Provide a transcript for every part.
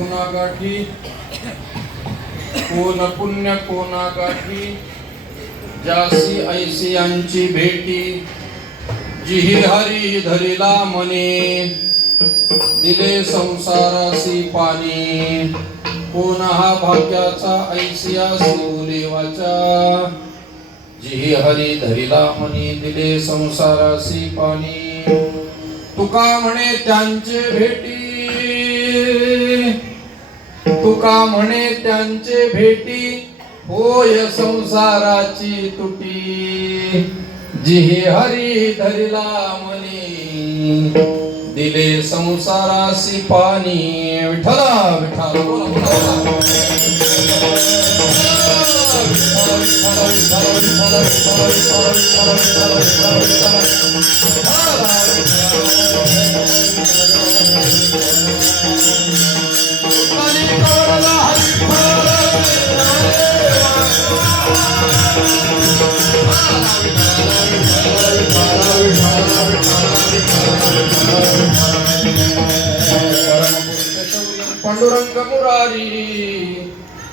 कोणा गाठी, कोण पुण्य कोणा गाठी, जासी ऐसी यांची भेटी, जिही हरी धरिला मने, दिले संसारासी पाणी, कोण हा भाग्याचा ऐसिया शिवलेवाचा, जिही हरी धरिला मनी, दिले संसारासी पाणी, तुका म्हणे त्यांचे भेटी, तुका म्हणे त्यांचे भेटी, होय संसाराची तुटी, जिहे हरी धरिला मनी, दिले संसारासी पाणी. विठ्ठला विठ्ठल पांडुरंग मुरारी,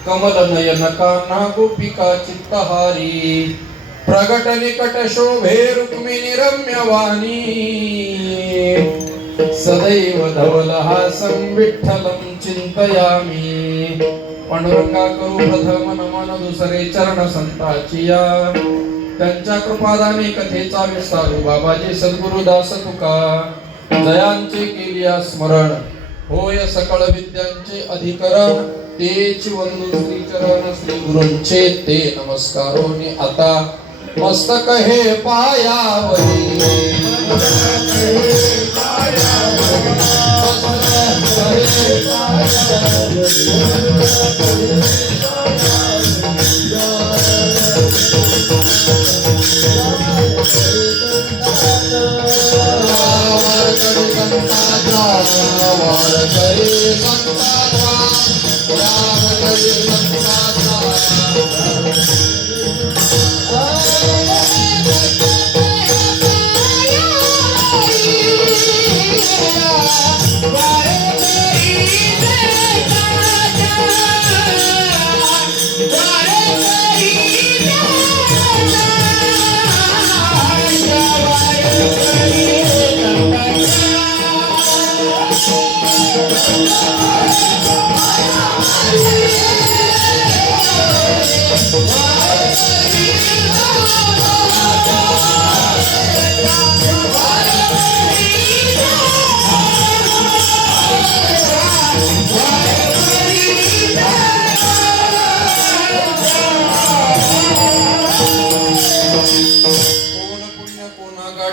कमल नयन कान्हा गोपिका चित्तहारी, प्रगट निकट शोभे रुक्मिणी रम्यवाणी, सदैव धवलहासं विठ्ठलं चिंतयामि. पांडुरंगा करू प्रथम नमन, दुसरे चरण संताचिया, त्यांच्या कृपादाने कथेचा विस्तारू, बाबाजी सद्गुरुदास तुका, जयांचे केलिया स्मरण, होय सकळ विद्यांचे अधिकरण, तेच वंदू श्री चरण श्री गुरूंचे ते नमस्कारोनी. आता मस्तक हे पायावरी,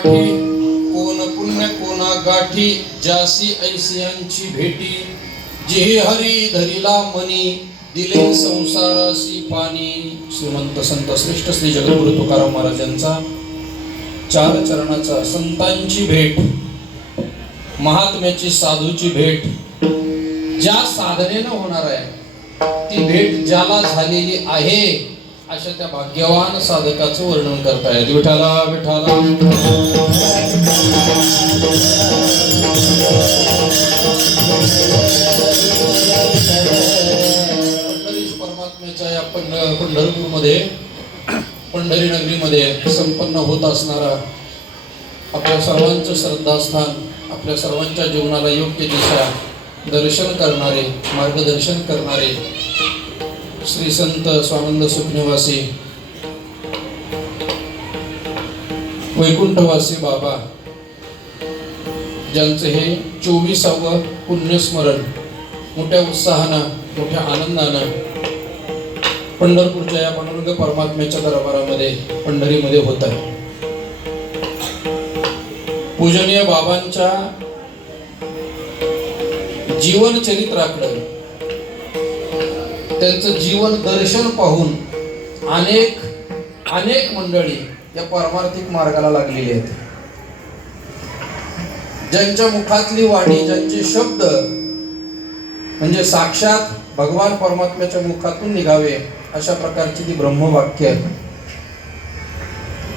कोण पुण्य कोणा गाठी, जासी ऐसियांची भेटी, जे हरी धरिला मनी, दिले संसारासी पाणी. श्रीमंत संत श्रेष्ठ श्री जगद्गुरु तुकाराम महाराजांचा चार चरणाचा संतांची भेट, महात्म्याची साधूची भेट, ज्या साधनेनं होणार आहे ती भेट ज्याला झालेली आहे अशा त्या भाग्यवान साधकाचं वर्णन करतायत. विठ्ठला विठ्ठला परमात्म्याच्या या पंढरपूरमध्ये, पंढरी नगरीमध्ये संपन्न होत असणारा आपल्या सर्वांचं श्रद्धास्थान, आपल्या सर्वांच्या जीवनाला योग्य दिशा दर्शन करणारे, मार्गदर्शन करणारे श्री संत स्वानंद सुखनिवासी वैकुंठवासी बाबा, ज्यांचं हे 24वे पुण्यस्मरण मोठ्या उत्साहानं, मोठ्या आनंदानं पंढरपूरच्या या पांडुरंग परमात्म्याच्या दरबारामध्ये, पंढरीमध्ये होत आहे. पूजनीय बाबांच्या जीवन चरित्राकडे, त्यांचं जीवन दर्शन पाहून अनेक मंडळी या पारमार्थिक मार्गाला लागलेली आहेत. ज्यांच्या मुखातली वाणी, ज्यांचे शब्द म्हणजे साक्षात भगवान परमात्म्याच्या मुखातून निघावे अशा प्रकारची ती ब्रह्मवाक्य,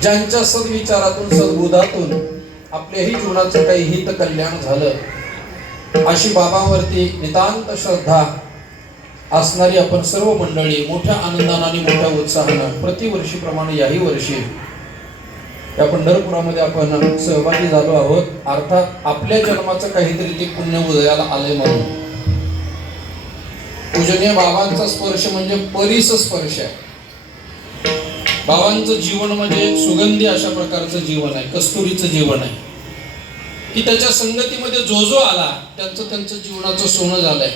ज्यांच्या सद्विचारातून, सद्बोधातून आपल्याही जीवनाचं काही हित कल्याण झालं अशी बाबांवरती नितांत श्रद्धा असणारी आपण सर्व मंडळी मोठ्या आनंदाने आणि मोठ्या उत्साहानं प्रतिवर्षीप्रमाणे याही वर्षी या पंढरपुरामध्ये आपण सहभागी झालो आहोत. अर्थात आपल्या जन्माचं काहीतरी ते पुण्य उदयाला आलंय म्हणून. पूजनीय बाबांचा स्पर्श म्हणजे परीस स्पर्श आहे. बाबांचं जीवन म्हणजे सुगंधी अशा प्रकारचं जीवन आहे, कस्तुरीचं जीवन आहे की त्याच्या संगतीमध्ये जो जो आला त्यांचं जीवनाचं सोनं झालंय.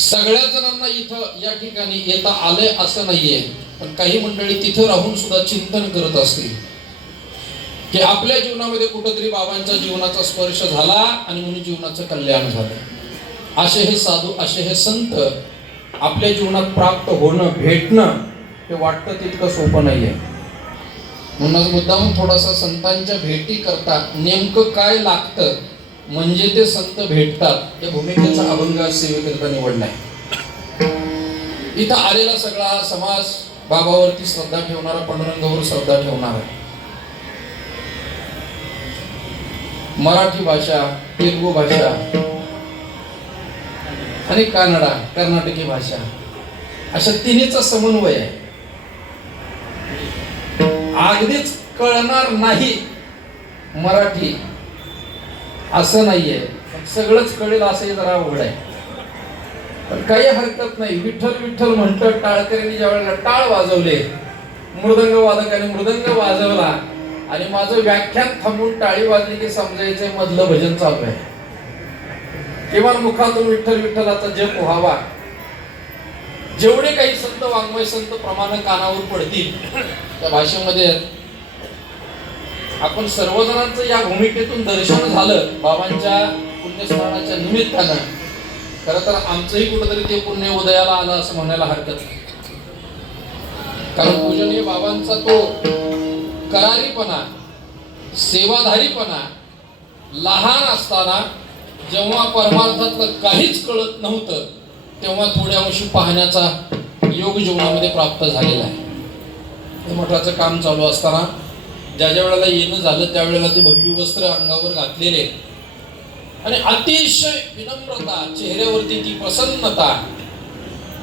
सगळ्या जणांना इथं या ठिकाणी येता आलंय असं नाहीये, पण काही मंडळी तिथे राहून सुद्धा चिंतन करत असतील की आपल्या जीवनामध्ये कुठंतरी बाबांच्या जीवनाचा स्पर्श झाला आणि म्हणून जीवनाचं कल्याण झालं. असे हे साधू, असे हे संत आपल्या जीवनात प्राप्त होणं, भेटणं हे वाटतं तितकं सोपं नाहीये. म्हणूनच मुद्दाम थोडासा संतांच्या भेटी करता नेमकं काय लागतं म्हणजे ते संत भेटतात या भूमिकेचा अभंग सेवेकरिता निवडलाय. इथं आलेला सगळा हा समाज बाबावरती श्रद्धा ठेवणारा, पांडुरंगावर श्रद्धा ठेवणारा. मराठी भाषा, तेलुगू भाषा आणि कानडा, कर्नाटकी भाषा अशा तिन्हीचा समन्वय आहे. अगदीच कळणार नाही मराठी असं नाहीये, सगळंच कळेल असंही जरा अवघड आहे. पण काही हरकत नाही. विठ्ठल विठ्ठल म्हणतं टाळकऱ्यांनी ज्या वेळेला टाळ वाजवले, मृदंग वादकाने मृदंग वाजवला आणि माझं व्याख्यान थांबून टाळी वाजली की समजायचंय मधलं भजन चालू आहे. किमान मुखातून विठ्ठल विठ्ठलाचा जप व्हावा. जेवढे काही संत वाङ्मय संत प्रमाण कानावर पडतील त्या भाषेमध्ये आपण सर्वजणांचं या भूमिकेतून दर्शन झालं बाबांच्या पुण्यस्मरणाच्या निमित्तानं. खरं तर आमचंही कुठंतरी ते पुण्य उदयाला आलं असं म्हणायला हरकत नाही. कारण पूजनीय बाबांचा तो करारीपणा, सेवाधारीपणा, लहान असताना जेव्हा परमार्थातलं काहीच कळत नव्हतं तेव्हा थोड्या अंशी पाहण्याचा योग जीवनामध्ये प्राप्त झालेला आहे. हे मठाचं काम चालू असताना ज्या ज्या वेळेला येणं झालं त्यावेळेला ते भगवी वस्त्र अंगावर घातलेले आणि अतिशय विनम्रता, चेहऱ्यावरती ती प्रसन्नता.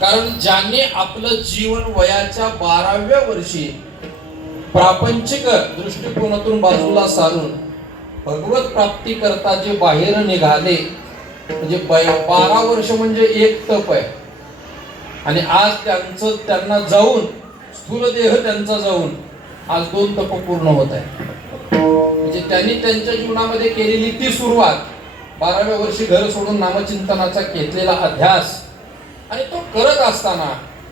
कारण ज्याने आपलं जीवन वयाच्या 12व्या वर्षी प्रापंचिक दृष्टिकोनातून बाजूला सारून भगवत प्राप्ती करता जे बाहेर निघाले, म्हणजे 12 वर्ष म्हणजे एक तप आहे. आणि आज त्यांना जाऊन स्थूल देह त्यांचा जाऊन आज 2 तप पूर्ण होत आहे. म्हणजे त्यांनी त्यांच्या जीवनामध्ये केलेली ती सुरुवात 12व्या वर्षी घर सोडून नामचिंतनाचा घेतलेला अध्यास आणि तो करत असताना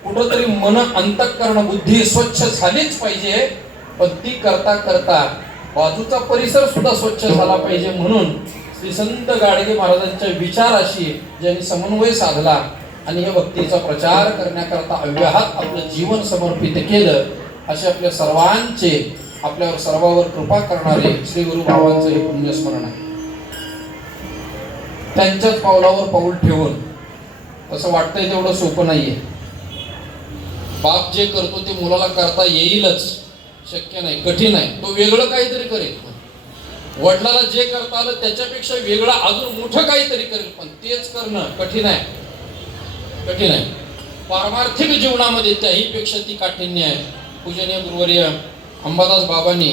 कुठंतरी मन, अंतःकरण, बुद्धी स्वच्छ झालीच पाहिजे. पण ती करता करता बाजूचा परिसर सुद्धा स्वच्छ झाला पाहिजे. म्हणून श्री संत गाडगे महाराजांच्या विचाराशी ज्यांनी समन्वय साधला आणि या भक्तीचा प्रचार करण्याकरता अव्याहत आपलं जीवन समर्पित केलं, असे आपल्या सर्वांचे, आपल्यावर सर्वांवर कृपा करणारे श्री गुरु बाबांचं हे पुण्यस्मरण आहे. त्यांच्याच पावलावर पाऊल ठेवून असं वाटतंय तेवढं सोपं नाहीये. बाप जे करतो ते मुलाला करता येईलच, शक्य नाही, कठीण आहे. तो वेगळं काहीतरी करेल. वडिलाला जे करता आलं त्याच्यापेक्षा वेगळं अजून मोठं काहीतरी करेल, पण तेच करणं कठीण आहे, कठीण आहे. पारमार्थिक जीवनामध्ये त्याहीपेक्षा ती काठिण्य आहे. पूजनीय गुरुवर्य अंबादास बाबांनी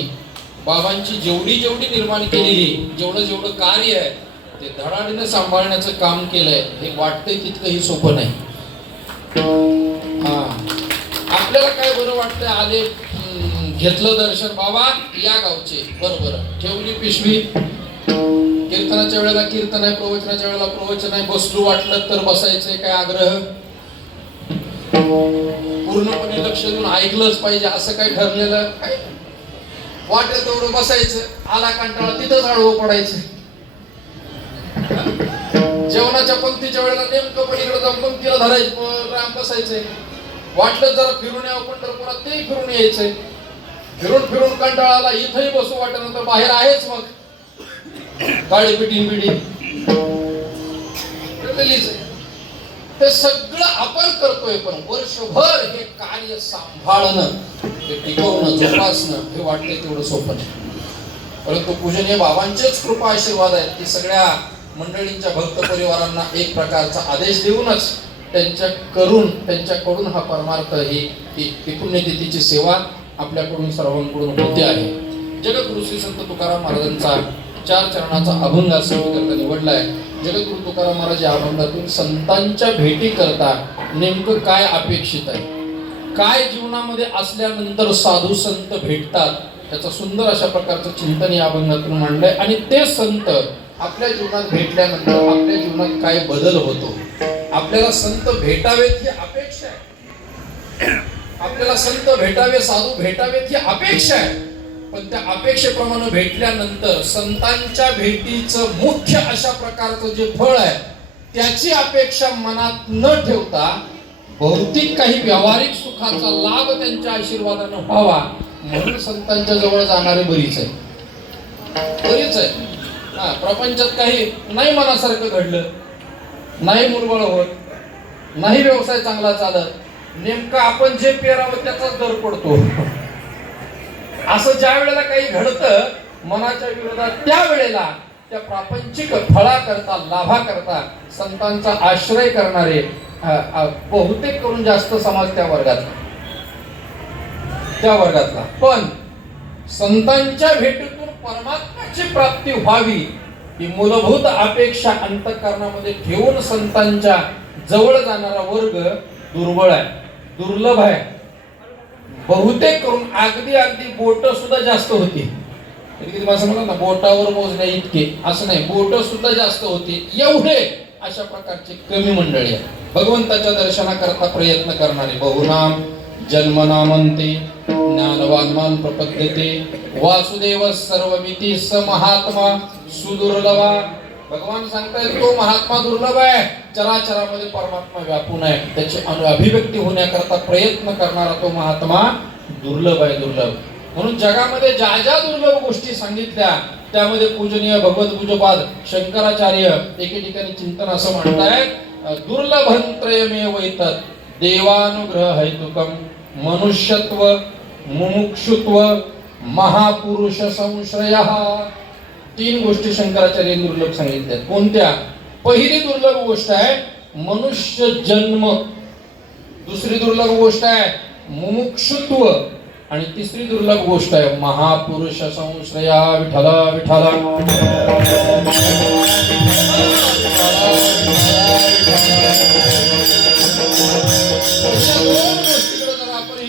बाबांची जेवढी निर्माण केलेली, जेवढं कार्य आहे ते धडाडीने सांभाळण्याचं काम केलंय. हे वाटतंय तितकंही सोपं नाही. आपल्याला काय बरं वाटतंय, आले घेतलं दर्शन, बाबा या गावचे, बरोबर, ठेवली पिशवी, कीर्तनाच्या वेळेला कीर्तन आहे, प्रवचनाच्या वेळेला प्रवचन आहे, बसलो वाटलं तर बसायचंय, काय आग्रह, पूर्णपणे लक्ष देऊन ऐकलंच पाहिजे असं काय ठरलेलं काय, वाटेल तेवढं बसायचं, आला कंटाळा तिथंच आडवं पडायचं. जेवणाच्या पंक्तीच्या वेळेला नेमकं पलीकडे जाऊन पंक्तीला धरायचं, राम बसायचंय. वाटलं जरा फिरून यावं पंढरपुरात, तेही फिरून यायचंय. फिरून कंटाळाला इथंही बसू वाटत तर बाहेर आहेच मग गाडी पिटी ते सगळं आपण करतोय. पण वर्षभर हे कार्य सांभाळणं, हे टिकवणं, जोपासणं हे वाटतंय तेवढं सोपं नाही. परंतु पूजनीय बाबांचेच कृपा आशीर्वाद आहेत की सगळ्या मंडळींच्या भक्त परिवारांना एक प्रकारचा आदेश देऊनच त्यांच्याकडून हा परमार्थ ही पुण्यतिथीची सेवा आपल्याकडून सर्वांकडून होते आहे. जगद्गुरु श्री संत तुकाराम महाराजांचा 4 चरणाचा अभंग करता निवडलाय. जगद्गुरु तुकाराम महाराज या अभंगातून संतांच्या भेटी करता नेमकं काय अपेक्षित आहे, काय जीवनामध्ये असल्यानंतर साधू संत भेटतात, त्याचं सुंदर अशा प्रकारचं चिंतन या अभंगातून मांडलंय. आणि ते संत आपल्या जीवनात भेटल्यानंतर आपल्या जीवनात काय बदल होतो, आपल्याला संत भेटावेत ही अपेक्षा आहे, आपल्याला संत भेटावे, साधू भेटावेत ही अपेक्षा आहे. पण त्या अपेक्षेप्रमाणे भेटल्यानंतर संतांच्या भेटीचं मुख्य अशा प्रकारचं जे फळ आहे त्याची अपेक्षा मनात न ठेवता भौतिक काही व्यावहारिक सुखाचा लाभ त्यांच्या आशीर्वादाने व्हावा म्हणून संतांच्या जवळ जाणारे बरीच आहे. प्रपंचात काही नाही मनासारखं घडलं, नाही मुरबळ होत, नाही व्यवसाय चांगला चालत, नेमकं आपण जे पेरावं त्याचाच दर पडतो. असं ज्या वेळेला काही घडतं मनाच्या विरोधात, त्या वेळेला त्या प्रापंचिक फळाकरता, लाभाकरता संतांचा आश्रय करणारे बहुतेक करून जास्त समाज त्या वर्गातला. पण संतांच्या भेटीतून परमात्म्याची प्राप्ती व्हावी ही मूलभूत अपेक्षा अंतःकरणामध्ये ठेवून संतांच्या जवळ जाणारा वर्ग दुर्बळ आहे, दुर्लभ आहे. बहुतेक करून अगदी बोट सुद्धा जास्त होती. कधी असं म्हणतात ना, बोटावर मोजण्या इतके, असं नाही, बोट सुद्धा जास्त होती. एवढे अशा प्रकारची कमी मंडळी आहे. भगवंताच्या दर्शनाकरता प्रयत्न करणारे बहुनाम जन्मनामंते ज्ञानवान मान प्रपद्यते वासुदेव सर्वमिती स महात्मा सुदुर्लभा. भगवान सांगतायत तो महात्मा दुर्लभ आहे, चराचरामध्ये परमात्मा व्यापून आहे, त्याची अभिव्यक्ती होण्याकरता प्रयत्न करणारा तो महात्मा दुर्लभ आहे, दुर्लभ. म्हणून जगामध्ये ज्या ज्या दुर्लभ गोष्टी सांगितल्या त्यामध्ये पूजनीय भगवत पूजपाद शंकराचार्य एके ठिकाणी चिंतन असं म्हणतायत, दुर्लभंत्रयमेव एतत् देवानुग्रह हेतुकम मनुष्यत्व मुमुक्षुत्व महापुरुष संश्रयः. 3 गोष्टी शंकराचार्यांनी दुर्लभ सांगितल्या. कोणत्या? पहिली दुर्लभ गोष्ट आहे मनुष्य जन्म, दुसरी दुर्लभ गोष्ट आहे मुमुक्षुत्व, आणि तिसरी दुर्लभ गोष्ट आहे महापुरुष संश्रया. विठ्ठल विठ्ठल.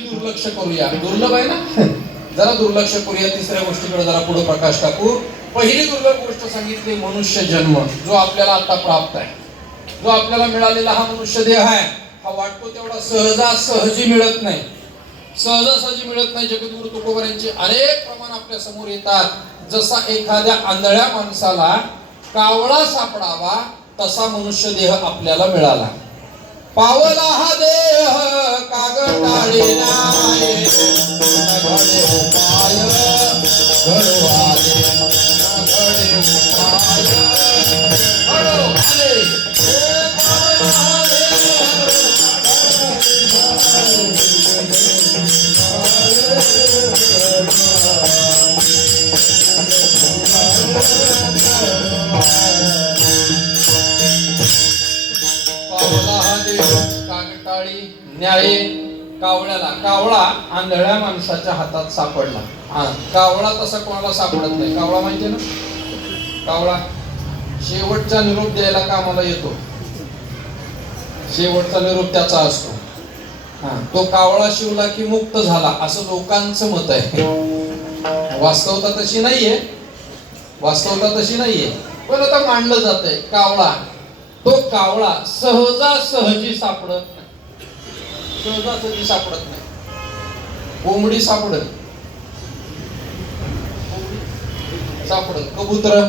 दुर्लक्ष करूया, दुर्लभ आहे ना, जरा दुर्लक्ष करूया. तिसऱ्या गोष्टीकडे जरा पुढे प्रकाश टाकू. पहिली दुर्लभ गोष्ट सांगितली मनुष्य जन्म, जो आपल्याला आता प्राप्त आहे, जो आपल्याला मिळालेला हा मनुष्य देह आहे, हा वाटतो तेवढा सहजासहजी मिळत नाही, सहजासहजी मिळत नाही. जगद्गुरु तुकोबारांचे अनेक प्रमाण आपल्या समोर येतात. जसा एखाद्या आंधळ्या माणसाला कावळा सापडावा तसा मनुष्य देह आपल्याला मिळाला. पावला हा देह कागटाळे नाये, घडे उपाय घडो आले, घडे उपाय घडो आले. कागटाळी न्याय. कावळ्याला, कावळा आंधळ्या माणसाच्या हातात सापडला. कावळा तसा कोणाला सापडत नाही. कावळा माहिती ना, कावळा शेवटचा निरोप द्यायला कामाला येतो, शेवटचा निरोप त्याचा असतो. तो कावळा शिवला की मुक्त झाला असं लोकांचं मत आहे. वास्तवता तशी नाहीये, वास्तवता तशी नाहीये, पण आता मांडलं जातंय. कावळा, तो कावळा सहजासहजी सापडत नाही, सहजासहजी सापडत नाही. कोंबडी सापडत, कबूतर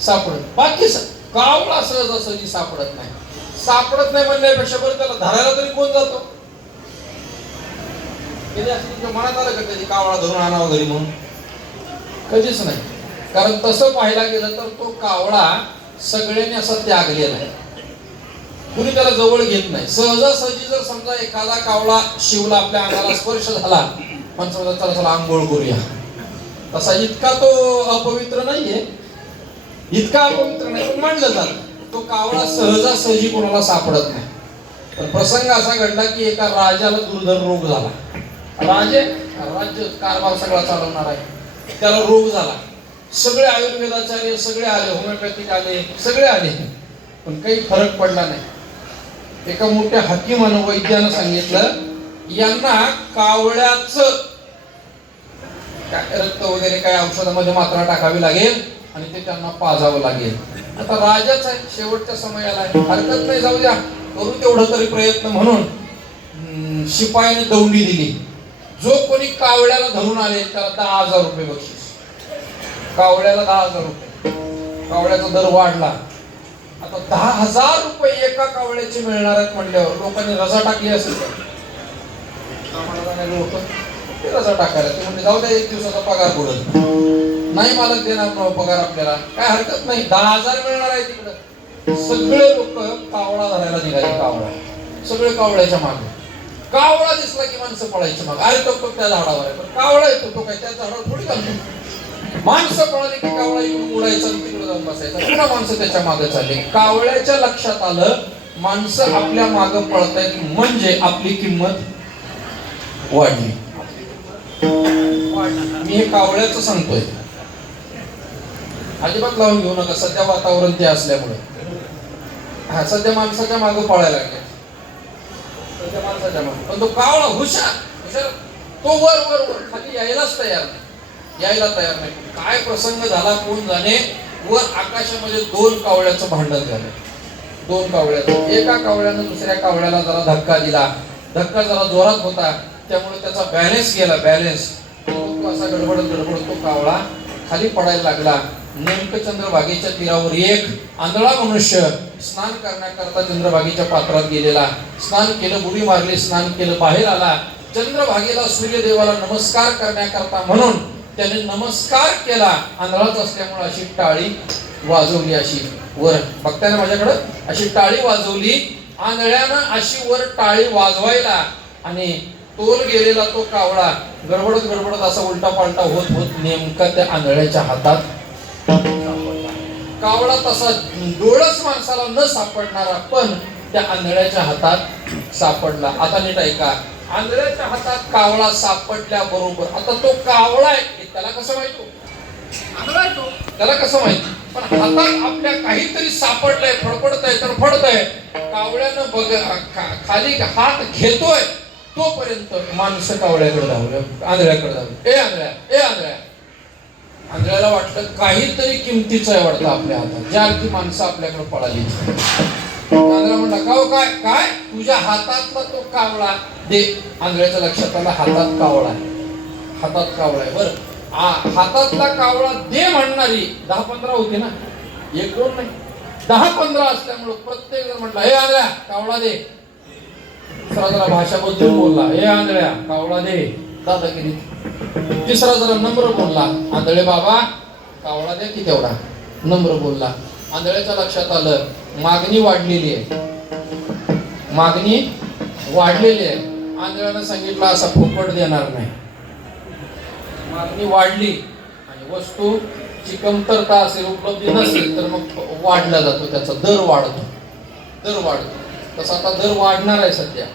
सापडत, बाकी कावळा सहजासहजी सापडत नाही. सापडत नाही म्हणण्यापेक्षा बरं त्याला धरायला तरी कोण जातो? मनात आलं का कधी कावळा धरून आणावं घरी म्हणून? कधीच नाही. कारण तसं पाहायला गेलं तर तो कावळा सगळ्यांनी असा त्यागलेला आहे, कुणी त्याला जवळ घेत नाही. सहजासहजी जर समजा एखादा कावळा शिवला, आपल्या अंगाला स्पर्श झाला, पण समजा चला आंघोळ करूया, तसा इतका तो अपवित्र नाहीये. इतका अपवित्र नाही, पण मांडलं जातं. तो कावळा सहजासहजी कोणाला सापडत नाही. पण प्रसंग असा घडला की एका राजाला दुर्धर रोग झाला. राज्य कारभार सगळा चालवणार आहे, त्याला रोग झाला. सगळे आयुर्वेदाचार्य सगळे आले, होमिओपॅथिक आले, सगळे आले, पण काही फरक पडला नाही. एका मोठ्या हकीमानं वैद्यानं सांगितलं, यांना कावळ्याचं रक्त वगैरे काय औषधामध्ये मात्रा टाकावी लागेल आणि ते त्यांना पाजावं लागेल. आता राजाच आहे, शेवटच्या समयाला आहे, हरकत नाही, जाऊ द्या, करू तेवढं तरी प्रयत्न म्हणून शिपायाने दौंडी दिली. जो कोणी कावळ्याला धरून आले त्याला 10,000 रुपये बक्षीस. कावळ्याला 10,000 रुपये. कावळ्याचा दर वाढला. आता 10,000 रुपये एका कावळ्याचे मिळणार आहेत म्हणल्यावर लोकांनी रजा टाकली असेल. लोक ते रजा टाकायला, ते म्हणजे जाऊ द्या, एक दिवसाचा पगार बुडत नाही, मालक देणार पगार आपल्याला, काय हरकत नाही, 10,000 मिळणार आहे तिकडं. सगळे लोक कावळा धरायला निघाले. कावळा, सगळे कावळ्याच्या मागे. कावळा दिसला की माणसं पळायची मागे. अरे तो त्या झाडावर आहे, पण कावळा येतो, तो काय त्या झाडावर थोडी घालतो. माणसं पळाली की कावळा इकडून उडायचा आणि तिकडे जाऊन बसायचा. पुन्हा माणसं त्याच्या मागे चालले. कावळ्याच्या लक्षात आलं, माणसं आपल्या मागे पळतायत म्हणजे आपली किंमत वाढली. मी हे कावळ्याचं सांगतोय, अजिबात लावून घेऊ नका. सध्या वातावरण ते असल्यामुळे सध्या माणसाच्या मागे पळायला लागले, सध्या माणसाच्या मागे. पण तो कावळा हुशार, तो वर वर वर खाली यायलाच तयार नाही. काय प्रसंग झाला कोण जाणे. वर आकाशामध्ये 2 कावळ्याचं भांडण झालं. 2 कावळ्याचं. एका कावळ्यानं दुसऱ्या कावळ्याला जरा धक्का दिला. धक्का जरा जोरात होता, त्यामुळे त्याचा बॅलन्स गेला. तो असा गडबडत तो कावळा खाली पडायला लागला. नेमकं चंद्रभागेच्या तीरावर एक आंधळा मनुष्य स्नान करण्याकरता चंद्रभागेच्या पात्रात गेलेला. स्नान केलं, बुडी मारली, स्नान केलं, बाहेर आला. चंद्रभागेला सूर्यदेवाला नमस्कार करण्याकरता म्हणून त्याने नमस्कार केला. आंधळाच असल्यामुळे अशी टाळी वाजवली, अशी वर बघताना माझ्याकडे अशी टाळी वाजवली. आंधळ्यानं अशी वर टाळी वाजवायला आणि तोल गेलेला तो कावळा गडबडत असा उलटा पालटा होत नेमका त्या आंधळ्याच्या हातात. कावळा तसा डोळस माणसाला न सापडणारा पण त्या आंधळ्याच्या हातात सापडला. आता नीट ऐका, आंधळ्याच्या हातात कावळा सापडल्या बरोबर आता तो कावळा आहे त्याला कसं माहिती, त्याला कसं माहिती, पण हातात आपल्या काहीतरी सापडलंय, फडफडतंय तर फडतंय. कावळ्यानं खाली हात घेतोय तोपर्यंत माणसं कावळ्याकडे धावले, आंधळ्याकडे धावले. ए आंधळ्या. आंधळ्याला वाटलं काहीतरी किमतीचं आहे वाटतं आपल्या हातात, ज्या की माणसं आपल्याकडे पळाली. आंधळा म्हणला, काय तुझ्या हातातला तो कावळा दे. आंधळ्याच्या लक्षात आला हातात कावळा आहे. बरं, हातातला कावळा दे म्हणणारी 10-15 होती ना, 1-2 नाही, 10-15 असल्यामुळे प्रत्येक जण म्हटला, हे आंधळ्या कावळा दे. जरा भाषा बदलून बोलला, हे आंधळ्या कावळा दे. दादागिरी. तिसरा जरा नम्र बोलला, आंधळे बाबा कावळा दे की तेवढा. नम्र बोलला. आंधळ्याच्या लक्षात आलं मागणी वाढलेली आहे. आंधळ्यानं सांगितलं असा फुकट देणार नाही. मागणी वाढली आणि वस्तूची कमतरता असेल, उपलब्धी नसेल तर मग वाढला जातो, त्याचा दर वाढतो. तसा आता दर वाढणार आहे सध्या.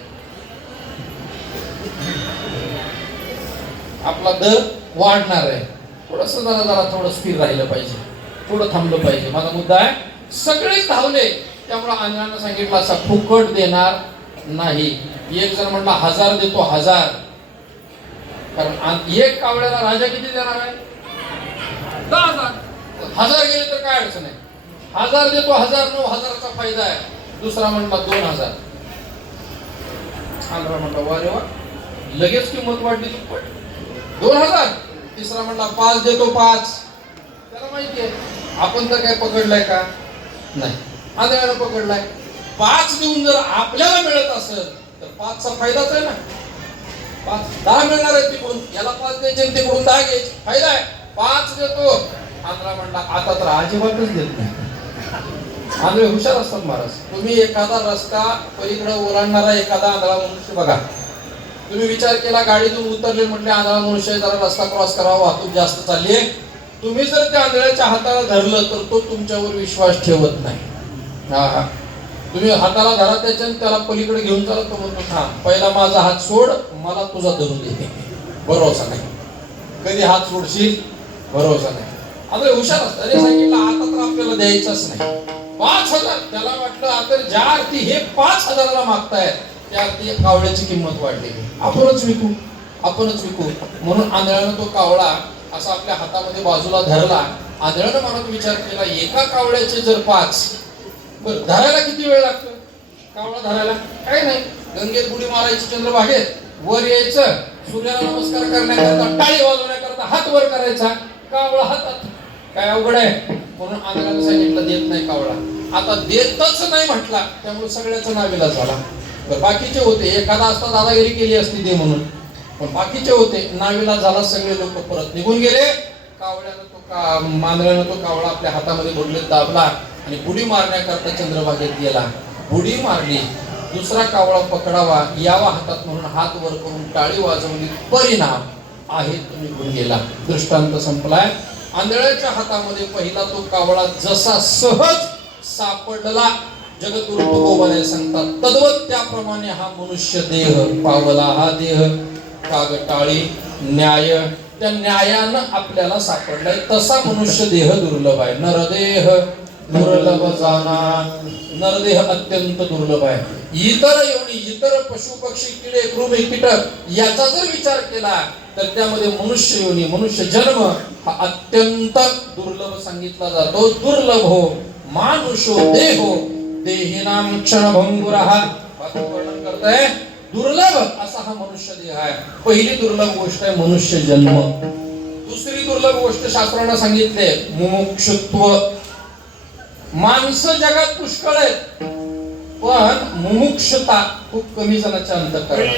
आपला दर वाढणार आहे. थोडं स्थिर राहिलं पाहिजे, थोडं थांबलं पाहिजे. माझा मुद्दा आहे, सगळेच धावले त्यामुळे आंधळ्यानं सांगितलं असा फुकट देणार नाही. एक जण म्हटला 1000 देतो, 1000. कारण एक कावळ्याला राजा किती देणार आहे, 10,000. 1000 गेले तर काय अडचण आहे, 1000 देतो, 1000, 9,000चा फायदा आहे. दुसरा म्हटला 2,000. आंधळा म्हटला वा रे वा, लगेच किंमत वाढली दुप्पट, 2,000. तिसरा म्हटला 5 देतो, 5. त्याला माहिती आहे आपण तर काय पकडलाय का नाही, आंधळ्यानं पकडलाय. 5 देऊन जर आपल्याला मिळत असेल तर 5चा फायदाच आहे ना. 10 मिळणार आहे तिकडून, याला 5 द्यायचे आणि तिकडून 10 घ्यायचे, फायदा आहे. 5 देतो. आंधळा म्हणला आता तर अजिबातच देत नाही. आंधळे हुशार असतात महाराज. तुम्ही एखादा रस्ता पलीकडे ओलांडणारा एखादा आंधळा मनुष्य बघा, तुम्ही विचार केला गाडीतून उतरले, म्हटले आंधळा मनुष्य जरा रस्ता क्रॉस करावा, वाहतूक जास्त चालली आहे, तुम्ही जर त्या आंधळ्याच्या हाताला धरलं तर तो तुमच्यावर विश्वास ठेवत नाही. हा, तुम्ही हाताला धरा त्याच्या त्याला पलीकडे घेऊन चाला, तो म्हणतो हा पहिला माझा हात सोड, मला तुझा धरून दे. भरोसा नाही. कधी हात सोडशील भरोसा नाही. आता हुशार असतात. अरे सांगितलं आता तर आपल्याला द्यायचंच नाही. 5,000 त्याला वाटलं आता ज्या अर्थी हे 5,000ला मागतायत त्या अर्थी कावळ्याची किंमत वाढली. आपणच विकू म्हणून आंधळ्यानं तो कावळा असा आपल्या हातामध्ये बाजूला धरला. आंधळ्यानं मनात विचार केला एका कावळ्याचे जर 5, बरं धरायला किती वेळ लागतो? कावळा धरायला काय नाही, गंगेत बुडी मारायची चंद्रभागेत, वर यायचं, सूर्याला नमस्कार करण्याकरता टाळी वाजवण्याकरता हात वर करायचा, कावळा हातात. काय अवघड आहे? म्हणून आंधळ्यानं सांगितलं देत नाही कावळा. आता देतच नाही म्हटला त्यामुळे सगळ्याचा नाविलाज झाला. बाकीचे होते एखादा असता दादागिरी केली असती दे म्हणून, पण बाकीचे होते नाविलाज झाला. सगळे लोक परत निघून गेले. आंधळ्यानं तो कावळा आपल्या हातामध्ये बुडलेत दाबला आणि बुडी मारण्याकरता चंद्रभागेत गेला. बुडी मारली. दुसरा कावळा पकडावा यावा हातात म्हणून हात वर करून टाळी वाजवली. परिणाम आहे तो निघून गेला. दृष्टांत संपलाय. आंधळ्याच्या हातामध्ये पहिला तो कावळा जसा सहज सापडला, जगद्गुरु तुकोबाने सांगतात तद्वत त्याप्रमाणे हा मनुष्य देह पावला. हा देह कागटाळी न्याय, त्या न्यायानं आपल्याला सापडलाय. तसा मनुष्य देह दुर्लभ आहे. नरदेह दुर्लभ जाना. नरदेह अत्यंत दुर्लभ आहे. इतर योनी, इतर पशु पक्षी किडे कृमी कीटक याचा जर विचार केला तर त्यामध्ये मनुष्य योनी, मनुष्य जन्म हा अत्यंत दुर्लभ सांगितला जातो. दुर्लभ हो मानुषो देहो देहिनाम क्षणभंगुरः. वर्णन करताय दुर्लभ असा हा मनुष्य देह आहे. पहिली दुर्लभ गोष्ट आहे मनुष्य जन्म. दुसरी दुर्लभ गोष्ट शास्त्रानं सांगितले मुमुक्षुत्व. माणसं जगात पुष्कळ आहेत पण मुमुक्षता खूप कमी जणांच्या अंतःकरणात.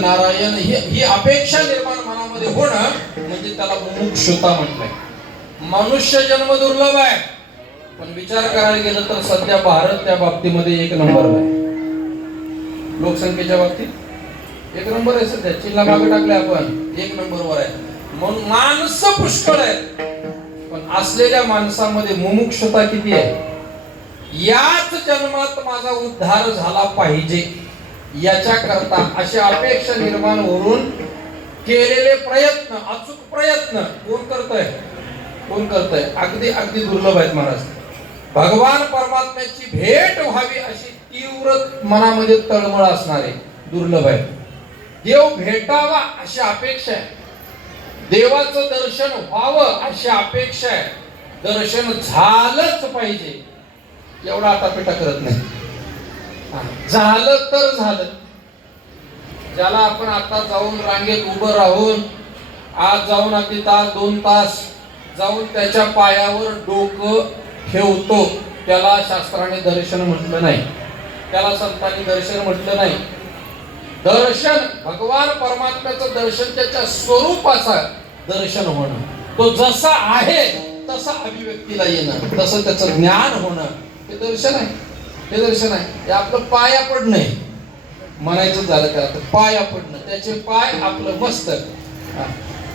नारायण ही अपेक्षा निर्माण मनामध्ये होणं म्हणजे त्याला मुमुक्षुता म्हटलंय. मनुष्य जन्म दुर्लभ आहे पण विचार करायला गेलं तर सध्या भारत त्या बाबतीमध्ये 1 नंबरला आहे. लोकसंख्येच्या बाबतीत 1 नंबर आहे. सध्या चीनला मागे टाकले आपण 1 नंबरवर आहे. म्हणून माणसं पुष्कळ आहेत पण असलेल्या माणसामध्ये मुमुक्षुता किती आहे? याच जन्मात माझा उद्धार झाला पाहिजे याच्या करता अशी अपेक्षा निर्माण होऊन केलेले प्रयत्न, अचूक प्रयत्न कोण करतंय? अगदी दुर्लभ आहेत महाराज. भगवान परमात्म्याची भेट व्हावी अशी तीव्र मनामध्ये तळमळ असणारे दुर्लभ आहे. देव भेटावा अशी अपेक्षा आहे. देवाचं दर्शन व्हावं अशी अपेक्षा आहे. दर्शन झालंच पाहिजे एवढा आटापिटा करत नाही. झालं तर झालं. ज्याला आपण आता जाऊन रांगेत उभं राहून आज जाऊन अगदी तास 2 तास जाऊन त्याच्या पायावर डोकं ठेवतो त्याला शास्त्राने दर्शन म्हटलं नाही. त्याला संतांनी दर्शन म्हटलं नाही. दर्शन भगवान परमात्म्याचं दर्शन त्याच्या स्वरूपाचं दर्शन होणं. तो जसा आहे तसा अभिव्यक्तीला येणं, तसं त्याचं ज्ञान होणं, हे दर्शन आहे. हे दर्शन आहे. हे आपलं पाया पडणं आहे. म्हणायचं झालं त्याला तर पाया पडणं, त्याचे पाय आपलं मस्तक.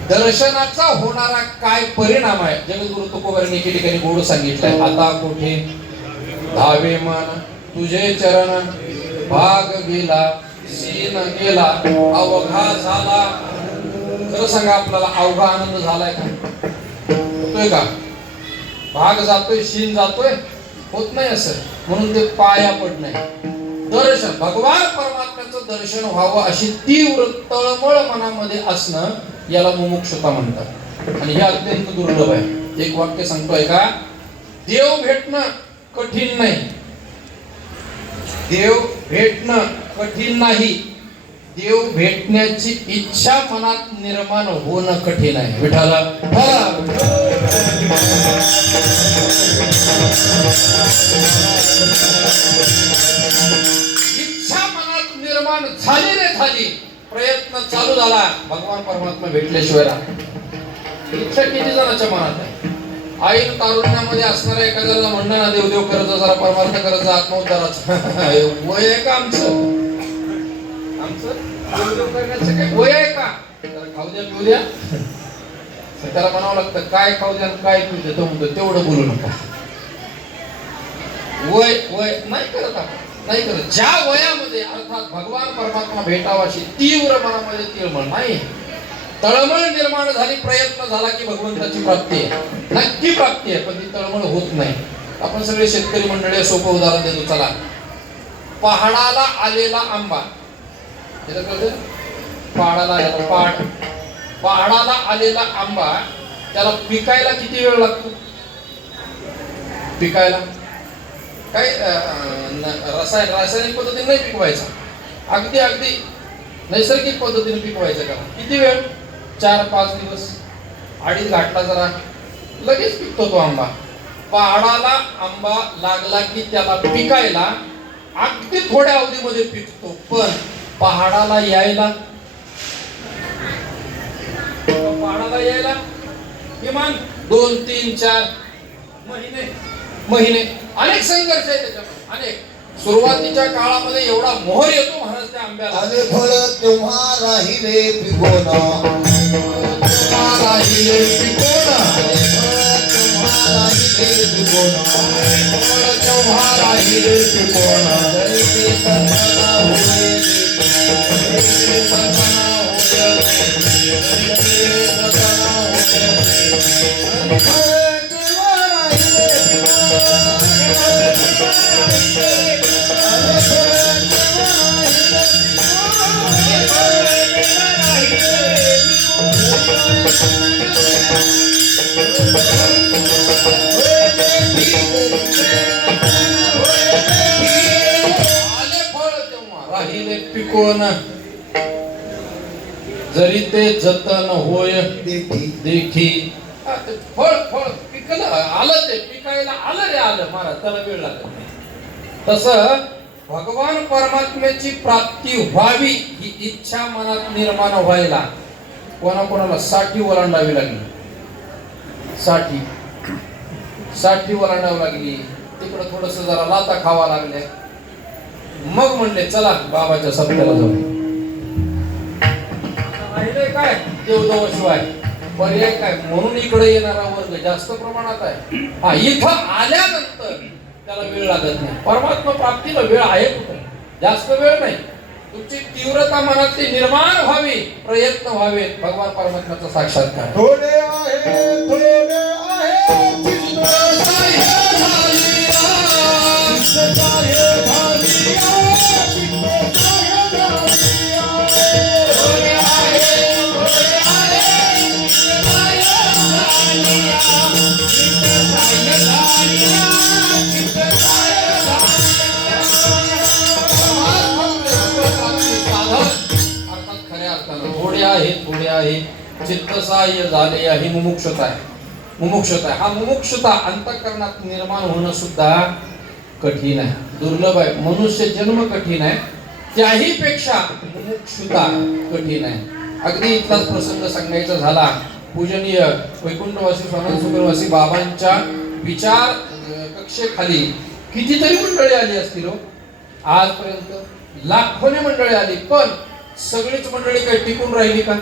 दर्शनाचा होणारा काय परिणाम आहे जगद्गुरु तुकोबारांनी एके ठिकाणी गोड सांगितलंय. आता कोठे धावे मन तुझे चरण, भाग गेला सीन गेला अवघा झाला. खरं सांगा, आपल्याला अवघा आनंद झालाय का? होतोय का? भाग जातोय, शीन जातोय? होत नाही असं. म्हणून ते पाया पडणं आहे. दर्शन, भगवान परमात्म्याचं दर्शन व्हावं अशी तीव्र तळमळ मनामध्ये असणं, याला मुमुक्षुता म्हणतात. आणि हे अत्यंत दुर्लभ आहे. एक वाक्य सांगतोय का, देव भेटणं कठीण नाही. देव भेटणं कठीण नाही, देव भेटण्याची इच्छा मनात निर्माण होणं कठीण आहे. विठाला इच्छा मनात निर्माण झाली रे झाली, प्रयत्न चालू झाला, भगवान परमात्मा भेटल्याशिवाय इच्छा किती जणांच्या मनात आहे? आईन तारुण्यामध्ये असणाऱ्या एखाद्याला म्हणणं ना, देव देव करत जरा परमार्थ करत आत्मोद्धाराचं वय आहे का आमचं? देव देव करण्याचं काय वय आहे का? खाऊ द्या पिऊ द्या, त्याला म्हणावं लागतं काय खाऊ द्या काय पिऊ द्या. तो म्हणतो तेवढं बोलू नका. वय वय नाही करत आपण, नाही करत. ज्या वयामध्ये अर्थात भगवान परमात्मा भेटावाशी तीव्र मनामध्ये तिळमळ नाही, तळमळ निर्माण झाली, प्रयत्न झाला की भगवंताची प्राप्ती आहे. नक्की प्राप्ती आहे, पण ती तळमळ होत नाही. आपण सगळे शेतकरी मंडळी सोपं उदाहरण देतो. चला, पहाडाला आलेला आंबा, पहाडाला आलेला पहाडाला आलेला आंबा, त्याला पिकायला किती वेळ लागतो? पिकायला काय रासायनिक पद्धतीने नाही पिकवायचा, अगदी नैसर्गिक पद्धतीने पिकवायचं का? किती वेळ? 4-5 दिवस. अडीच घाटला जरा लगेच पिकतो तो आंबा. पहाडाला आंबा लागला की त्याला पिकायला अगदी थोड्या अवधीमध्ये पिकतो, पण पहाडाला यायला किमान 2-3-4 महिने अनेक संघर्ष आहे त्याच्यामध्ये. अनेक सुरुवातीच्या काळामध्ये एवढा मोहर येतो महाराज त्या आंब्याला. आले फळ तेव्हा राहिले पिकोना, राहिले पिकोना, राहिले पिकोना, तेव्हा राहिले पिकोना. पिकोना, जरी ते जतन होय देखी. फळ पिकलं, आलं, ते पिकायला आलं रे आलं महाराज, त्याला वेळ लागत नाही. तसं भगवान परमात्म्याची प्राप्ती व्हावी ही इच्छा मनात निर्माण व्हायला कोणाकोणाला 60 ओलांडावी लागली. 60 ओलांडावी लागली. तिकडं थोडस जरा लाता खावा लागले. मग म्हणले चला बाबाच्या सप्त्याला जाऊ. राहिले काय देवदेवाशिवाय पर्याय काय? म्हणून इकडे येणारा वर्ग जास्त प्रमाणात आहे. हा, इथं आल्यानंतर त्याला वेळ लागत नाही. परमात्मा प्राप्तीला वेळ आहे कुठे? जास्त वेळ नाही. तुमची तीव्रता मनातली निर्माण व्हावी, प्रयत्न व्हावे, भगवान परमात्म्याचा साक्षात्कार. थोडे आहे, थोडे आहे, थोडे आहे, चित्तसाह्य झाले आहे. मुमुक्षुता आहे. हा मुमुक्षुता अंतःकरणात निर्माण होणं सुद्धा कठीण आहे, दुर्लभ आहे. मनुष्य जन्म कठीण आहे, त्याही पेक्षा मुमुक्षुता कठीण आहे. अगदी इतकाच प्रसंग सांगायचा झाला पूजनीय वैकुंठवासी स्वानंद सुखवासी बाबांच्या विचार कक्षेखाली कितीतरी मंडळी आली असतील हो. आजपर्यंत लाखोने मंडळी आली, पण सगळीच मंडळी काही टिकून राहिली का?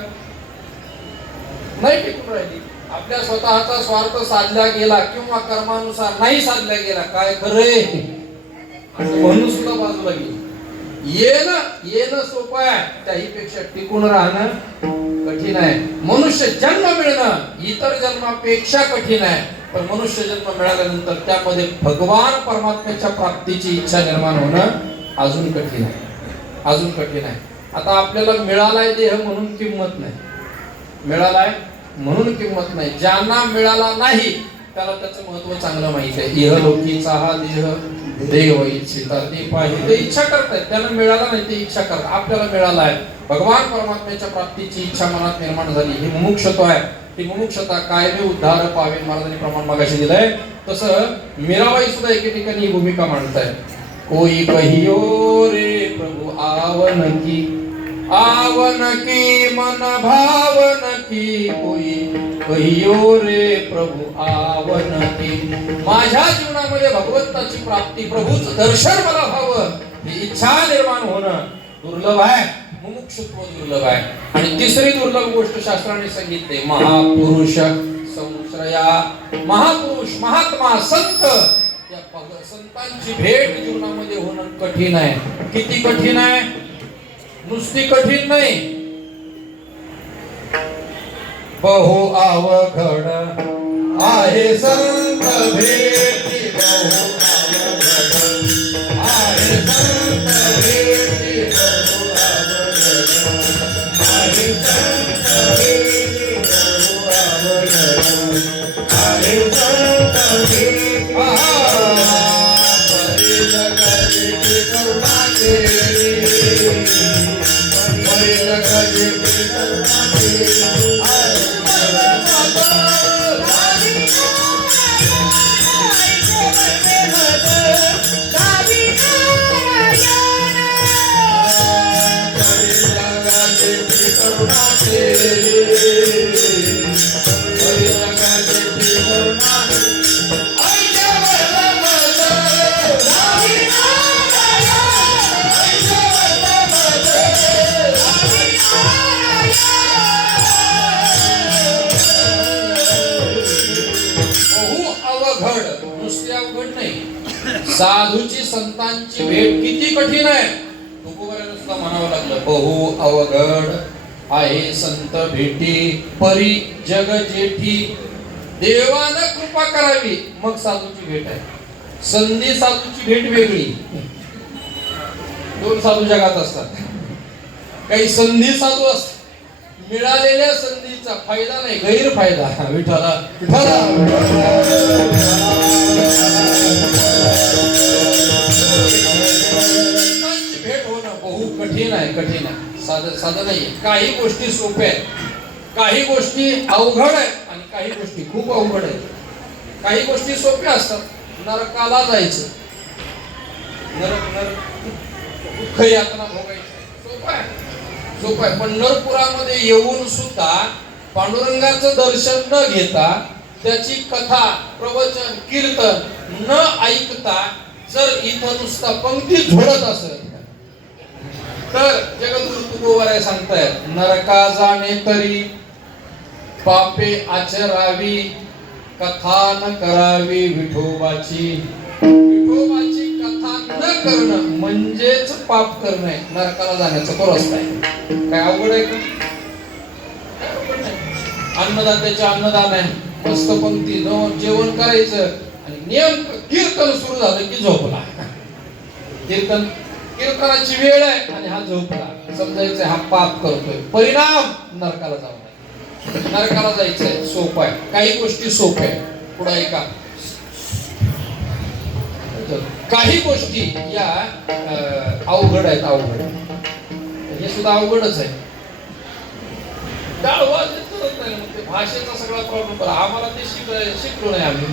नाही टिकून राहिली. आपल्या स्वतःचा स्वार्थ साधला गेला किंवा कर्मानुसार नाही साधला गेला, काय खरंय असं म्हणून सुद्धा बाजूला गेली. येणं सोपं आहे, त्याहीपेक्षा टिकून राहणं कठीण आहे. मनुष्य जन्म मिळणं इतर जन्मापेक्षा कठीण आहे, पण मनुष्य जन्म मिळाल्यानंतर त्यामध्ये भगवान परमात्म्याच्या प्राप्तीची इच्छा निर्माण होणं अजून कठीण आहे, अजून कठीण आहे. आता आपल्याला मिळालाय देह म्हणून किंमत नाही, मिळालाय म्हणून किंमत नाही. ज्यांना मिळाला नाही त्याला त्याचं महत्व चांगलं माहिती आहे. इहलोकीचा हा देह देव इच्छिता ते पाहिजे, ते इच्छा करतायत. त्यांना मिळाला नाही ते इच्छा करतात. आपल्याला मिळाला आहे, भगवान परमात्म्याच्या प्राप्तीची इच्छा मनात निर्माण झाली, ही मुमुक्षता आहे. ती मुमुक्षता कायमी उद्धार पावे महाराजांनी प्रमाण मागाशी दिलंय. तसं मीराबाई सुद्धा एके ठिकाणी ही भूमिका मांडताय. कोई कहियो रे प्रभु आवन की मन भावन की, कोई कहियो रे प्रभु आवन की. माझ्या जीवनामध्ये भगवंताची प्राप्ती, प्रभूच दर्शन मला व्हावं ही इच्छा निर्माण होणं दुर्लभ आहे, मुमुक्षुत्व दुर्लभ आहे. आणि तिसरी दुर्लभ गोष्ट शास्त्राने सांगितले, महापुरुष संश्रया. महापुरुष, महात्मा, संत, या संतांची भेट जीवनामध्ये होणं कठीण आहे. किती कठीण आहे? नुसती कठीण नाही, बहु अवघड आहे संत भेटी, बहु अवघड आहे संत भेटी, बहु अवघड आहे संत भेटी, बहु अवघड आहे संत भेटी. साधूची संतांची भेट किती कठीण आहे, तुकोबारायला सुद्धा म्हणावं लागलं. बहु अवघड आहे संत भेटी, परी जग जेठी. देवानं कृपा करावी मग साधूची भेट आहे. संधी साधूची भेट वेगळी. दोन साधू जगात असतात. काही संधी साधू असतात, मिळालेल्या संधीचा फायदा नाही, गैरफायदा. विठ्ठला विठ्ठला भेट होणं बहु कठीण आहे, कठीण आहे, साधं नाही. काही गोष्टी सोप्या आहेत, काही गोष्टी अवघड आहेत आणि काही गोष्टी खूप अवघड आहेत. काही गोष्टी सोप्या असतात, नरकाला जायचं, दुःख यातना भोगायचं सोपं आहे, सोपं आहे. पण नरपुरामध्ये येऊन सुद्धा पांडुरंगाचं दर्शन न घेता, त्याची कथा, प्रवचन, कीर्तन न ऐकता जर इथं नुसता पंक्ती झोडत असेल तर जगद्गुरु तुकोबाराय सांगतायत, नरका जाणे तरी पापे आचरावी, कथा न करावी विठोबाची. विठोबाची कथा न करणं म्हणजेच पाप करणे, नरकाला जाण्याचा तो रस्ता आहे. काय अवघड आहे का? अन्नदात्याचे अन्नदान आहे, मस्त पंक्ती जेवण करायचं आणि नियम कीर्तन सुरू झालं की झोपला. कीर्तनाची वेळ आहे आणि हा झोपला, समजायचं हा पाप करतोय, परिणाम नरकाला जाऊ, नरकाला जायचंय. सोपं आहे, काही गोष्टी सोप्या आहे. पुढे ऐका, काही गोष्टी या अवघड आहेत, अवघड. हे सुद्धा अवघडच आहे. भाषेचा सगळा प्रॉब्लेम बरं, आम्हाला ते शिकलो नाही आम्ही.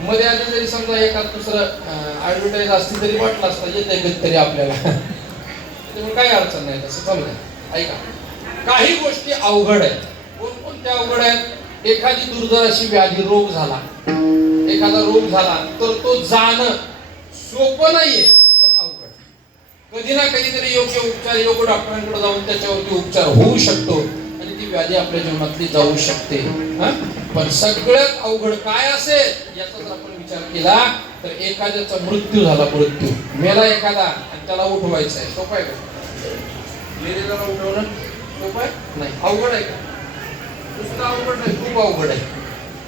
मध्ये आधी जरी समजा एखाद दुसरं ऍडव्हर्टाईज असती तरी वाटलं असतं येत आहे कधीतरी आपल्याला, त्यामुळे काही अडचण नाही, तसं चालू आहे. ऐका, काही गोष्टी अवघड आहेत, कोणकोणत्या अवघड आहेत? एखादी दुर्धर अशी व्याधी रोग झाला, एखादा रोग झाला तर तो जाणं सोपं नाहीये, पण अवघड. कधी ना कधीतरी योग्य उपचार, योग्य डॉक्टरांकडे जाऊन त्याच्यावरती उपचार होऊ शकतो आणि ती व्याधी आपल्या जीवनातली जाऊ शकते. पण सगळ्यात अवघड काय असेल याचा जर आपण विचार केला तर एखाद्याचा मृत्यू झाला, मृत्यू मेला एखादा आणि त्याला उठवायचं आहे. सोपं आहे का? मेलेल्याला उठवणं सोपं आहे? नाही. अवघड आहे का? नुसतं अवघड नाही, खूप अवघड आहे,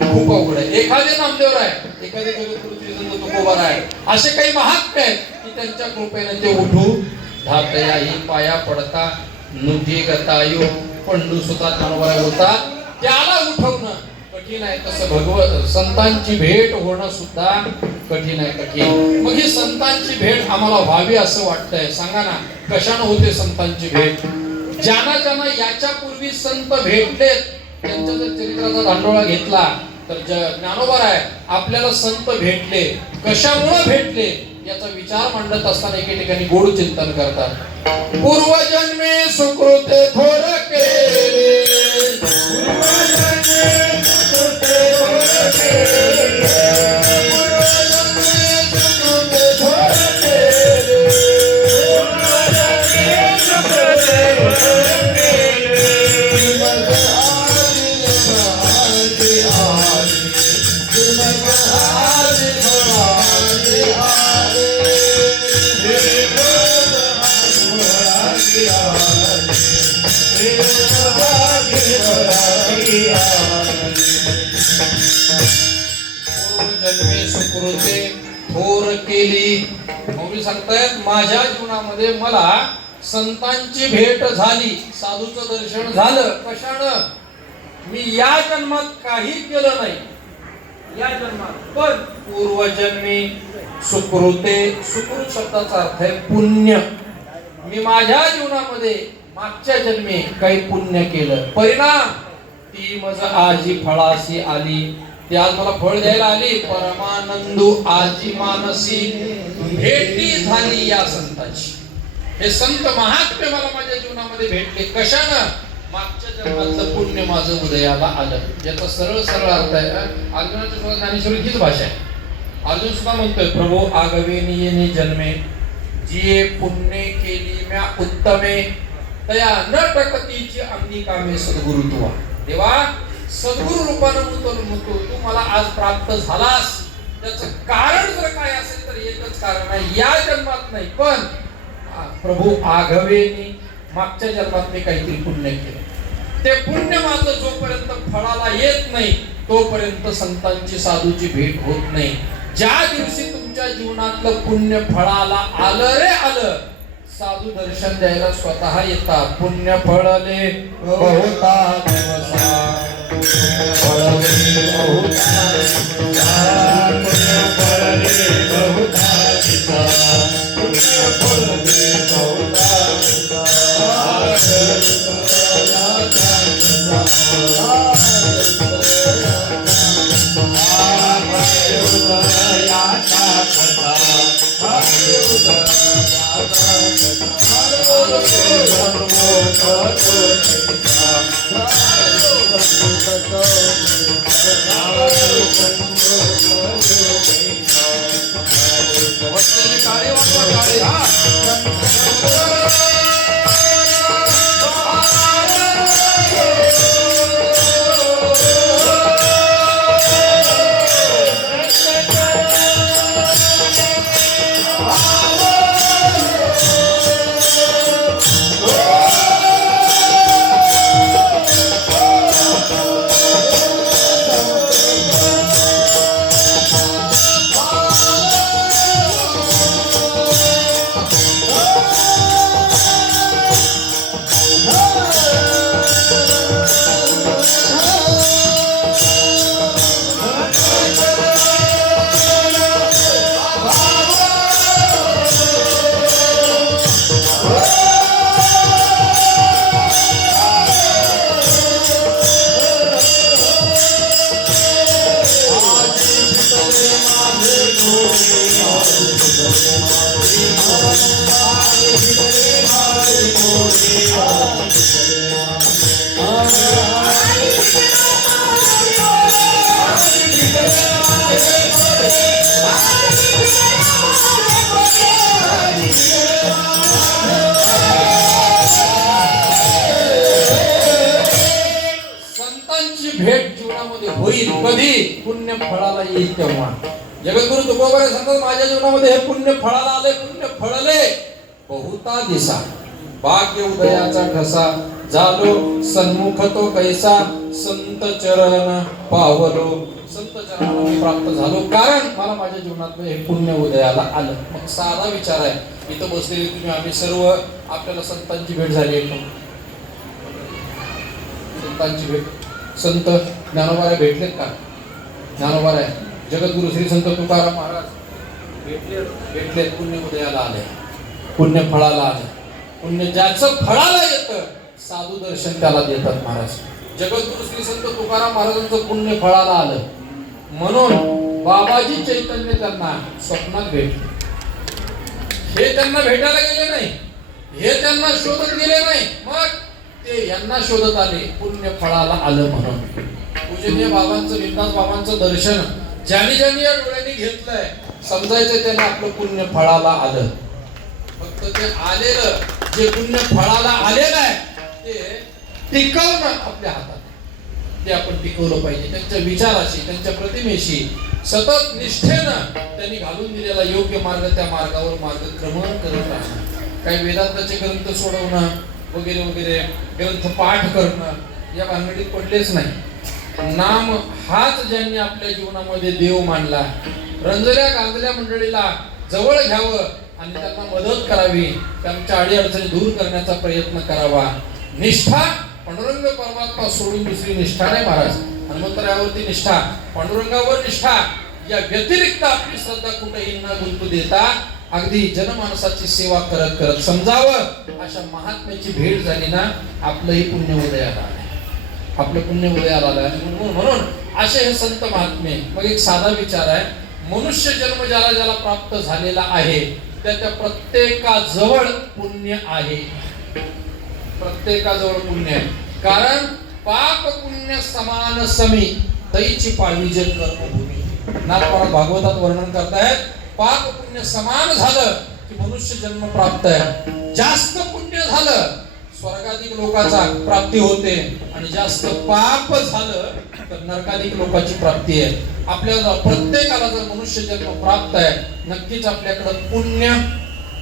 खूप अवघड आहे. एखादे नामदेव आहे, एखादे जगद्गुरू संत तुकोबा आहे, असे काही महात्मे आहेत की त्यांच्या कृपेने ते उठू धातया ही पाया पडता नुधी गतायो पंडू सुता ज्ञानोबा होता, त्याला उठवणं कठीण आहे. तसं भगवत संतांची भेट होणं सुद्धा कठीण आहे, कठीण. मग ही संतांची भेट आम्हाला व्हावी असं वाटतंय. सांगा ना, कशानं होते संतांची भेट? ज्यांना ज्यांना याच्यापूर्वी संत भेटलेत त्यांच्या जर चरित्राचा धांडोळा घेतला तर ज्ञानोबा आहे आपल्याला संत भेटले, कशामुळे भेटले याचा विचार मांडत असताना एके ठिकाणी गोड चिंतन करतात. पूर्वजन्मे सुकृते थोर केले, पूर्वजन्मे सुकृते थोर केले, पूर्वजन्मे सुकृते थोर केले, पूर्वजन्मे सुकृते थोर केले. जन्मे सुकृते थोर केली. मौली सांगतायत माझ्या जीवनामध्ये मला संतांची भेट झाली, साधूचं दर्शन झालं. कशानं? मी या जन्मात काही केलं नाही, या जन्मात, पण पूर्वजन्मी सुकृते, सुकृत शब्दाचा अर्थ आहे पुण्य. मी माझ्या जीवनामध्ये मागच्या जन्मी काही पुण्य केलं, परिणाम ती मज आजी फळाशी आली, ती आज मला फळ द्यायला आली. परमानंदू आजी मानसी, भेटी झाली या संताची. हे संत महात्मे मला माझ्या जीवनामध्ये भेटले. कशानं? मागच्या जन्मातलं पुण्य माझं उदयाला आलं. ज्याचा सरळ सरळ अर्थ आहे, अर्जुनाच्या सुद्धा ज्ञानेश्वरी हीच भाषा आहे. अर्जुन सुद्धा म्हणतोय, प्रभो आगवे नियेने जन्मे, जिये पुण्य केली म्या उत्तमे, तया न टकतीची अंगी कामे सद्गुरु तुवा. देवा, सद्गुरु रूपानं म्हणतो तू मला आज प्राप्त झालास. त्याचं कारण जर काय असेल तर एकच कारण आहे, या जन्मात नाही, पण प्रभू आघवेनी मागच्या जन्मात मी काहीतरी पुण्य केलं. ते पुण्य माझं जोपर्यंत फळाला येत नाही तोपर्यंत संतांची साधूची भेट होत नाही. ज्या दिवशी तुमच्या जीवनातलं पुण्य फळाला आलं रे आलं, साधू दर्शन द्यायला स्वतः येतात. पुण्य फळले बहुता दिवसा, फळले बहुता दिवसा, पुण्य फळले बहुता दिवसा, पुण्य फळले बहुता Ah कधी पुण्य फळाला येईल तेव्हा. जगद्गुरु तुकोबाराय सांगतात माझ्या जीवनामध्ये हे पुण्य फळाला आले, पुण्य फळले बहुता दिसा, भाग्य उदयाचा ठसा, झालो सन्मुख तो कैसा, संत चरण पावलो, संत चरणाला मी प्राप्त झालो, कारण मला माझ्या जीवनात हे पुण्य उदयाला आलं. मग साधा विचार आहे, इथं बसलेले तुम्ही आम्ही सर्व, आपल्याला संतांची भेट झाली आहे का? संतांची भेट, संत ज्ञानोबा भेटलेत का? ज्ञानोबा आहे, जगद्गुरु श्री संत तुकाराम महाराज भेटलेत, पुण्य उदयाला आले, पुण्य फळाला आले. पुण्य ज्याचं फळाला येतं साधू दर्शन त्याला देतात महाराज. जगद्गुरु श्री संत तुकाराम महाराजांचं पुण्य फळाला आलं म्हणून बाबाजी चैतन्य त्यांना स्वप्नात भेटले. हे त्यांना भेटायला गेले नाही, हे त्यांना शोधत गेले नाही, मग ते यांना शोधत आले, पुण्य फळाला आलं म्हणून. पूजनीय बाबांचं, विंदास बाबांचं दर्शन ज्याने ज्याने या डोळ्यांनी घेतलंय समजायचं त्याने आपलं पुण्य फळाला आलं. फक्त ते आलेलं जे पुण्य फळाला आलेलं आहे ते टिकवणं आपल्या हातात, ते आपण टिकवलं पाहिजे. त्यांच्या विचाराशी, त्यांच्या प्रतिमेशी सतत निष्ठेनं त्यांनी घालून दिलेला योग्य मार्ग, त्या मार्गावर मार्गक्रमण करत राहणं. काही वेदांताचे ग्रंथ सोडवणं वगैरे वगैरे, ग्रंथ पाठ करणं या भानगडीत पडलेच नाही. नाम हाच ज्यांनी आपल्या जीवनामध्ये देव मानला, रंजल्या गांजल्या मंडळीला जवळ घ्यावं आणि त्यांना मदत करावी, त्यांच्या अडीअडचणी दूर करण्याचा प्रयत्न करावा. निष्ठा पांडुरंग परमात्मा सोडून दुसरी निष्ठा नाही महाराज. हनुमंतरायावरती निष्ठा, पांडुरंगावर निष्ठा, या व्यतिरिक्त आपली श्रद्धा कुठेही न गुंतू देता अगदी जनमानसाची सेवा करत करत समजावं अशा महात्म्याची भेट झाली ना, आपलंही पुण्य उदयाला आलं, आपलं पुण्य उदयाला आलं. म्हणून असे हे संत महात्मे. मग एक साधा विचार आहे, मनुष्य जन्म ज्याला ज्याला प्राप्त झालेला आहे त्या प्रत्येकाजवळ पुण्य आहे, प्रत्येकाजवळ पुण्य आहे. कारण पाप पुण्य समान समी तैची पाळीजे कर्मभूमी. नाथपरात भागवतात वर्णन करतायत, पाप पुण्य समान झालं की मनुष्य जन्म प्राप्त आहे. जास्त पुण्य झालं स्वर्गाधिक लोकांचा प्राप्ती होते आणि जास्त पाप झालं तर नरकाधिक लोकांची प्राप्ती आहे. आपल्याला प्रत्येकाला जर मनुष्य जन्म प्राप्त आहे नक्कीच आपल्याकडे पुण्य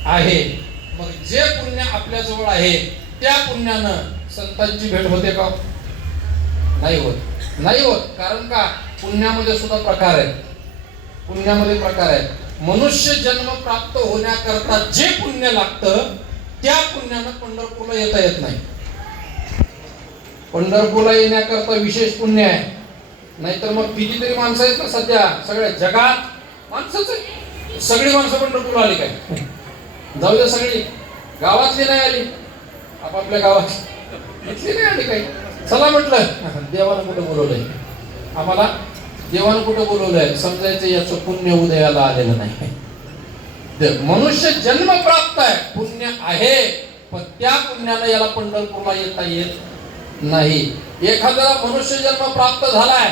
आहे. मग जे पुण्य आपल्या जवळ आहे त्या पुण्यानं संतांची भेट होते का? नाही होत, नाही होत. कारण का? पुण्यामध्ये सुद्धा प्रकार आहेत, पुण्यामध्ये प्रकार आहेत. मनुष्य जन्म प्राप्त होण्याकरता जे पुण्य लागतं त्या पुण्यानं पंढरपूरला येता येत नाही. पंढरपूरला येण्याकरता विशेष पुण्य आहे, नाहीतर मग कितीतरी माणसं आहेत ना सध्या सगळ्या जगात माणसंच आहे. सगळी माणसं पंढरपूरला आली काय? जाऊ द्या, सगळी गावातली नाही आली, आपापल्या गावात इथली नाही आली काही. चला म्हटलं देवानं कुठं बोलवलंय आम्हाला, देवानं कुठं बोलवलंय समजायचं याचं पुण्य उदयाला आलेलं नाही. मनुष्य जन्म प्राप्त आहे, पुण्य आहे, पण त्या पुण्यानं याला पंढरपूरला येता येत नाही. एखाद्याला मनुष्य जन्म प्राप्त झालाय,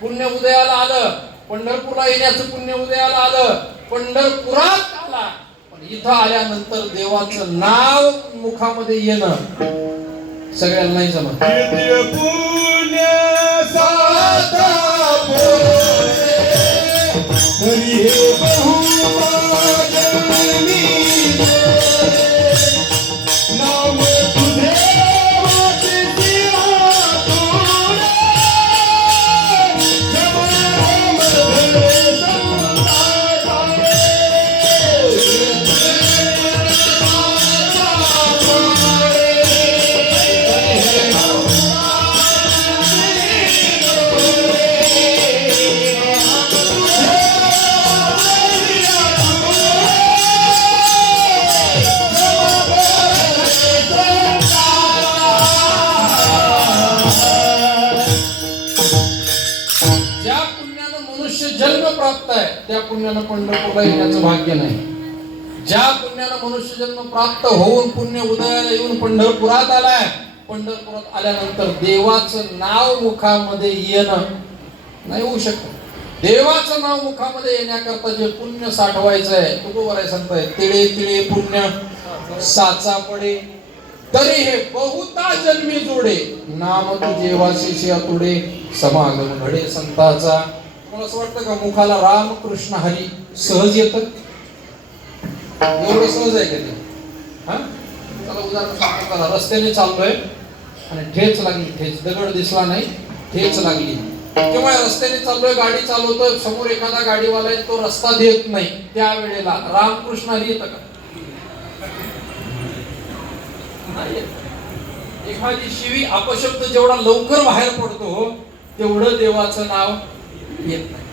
पुण्य उदयाला आलं, पंढरपूरला येण्याचं पुण्य उदयाला आलं, पंढरपुरात आला, पण इथं आल्यानंतर देवाचं नाव मुखामध्ये येणं सगळ्यांना नाही जमत. पुण्य साधा हरी हे नाम तुझे त्या पुण्यानं पंढरपूरला येण्याचं भाग्य नाही. ज्या पुण्यानं मनुष्य जन्म प्राप्त होऊन पुण्य उदयाला येऊन पंढरपुरात आलाय, पंढरपुरात आल्यानंतर देवाचं नाव मुखामध्ये येणं नाही होऊ शकत. देवाचं नाव मुखामध्ये येण्याकरता जे पुण्य साठवायचं आहे तुकोबाराय सांगताय, तिळे तिळे पुण्य साचा पडे. तरी हे बहुता जन्मी जोडे नाम तुझे वासिसी तुडे समागम घडे संताचा. मला असं वाटतं का मुखाला राम कृष्ण हरी सहज येतं? एवढं सहज आहे का ते? हा, चला उदाहरण सांगतो. करा, रस्त्याने चाललोय आणि ठेच लागली. ठेच, दगड दिसला नाही, ठेच लागली. किंवा रस्त्याने चाललोय, गाडी चालवतोय, समोर एखादा गाडीवाला आहे, तो रस्ता देत नाही, त्यावेळेला रामकृष्ण हरी येतं का? एखादी शिवी अपशब्द जेवढा लवकर बाहेर पडतो तेवढं देवाचं नाव येत नाही.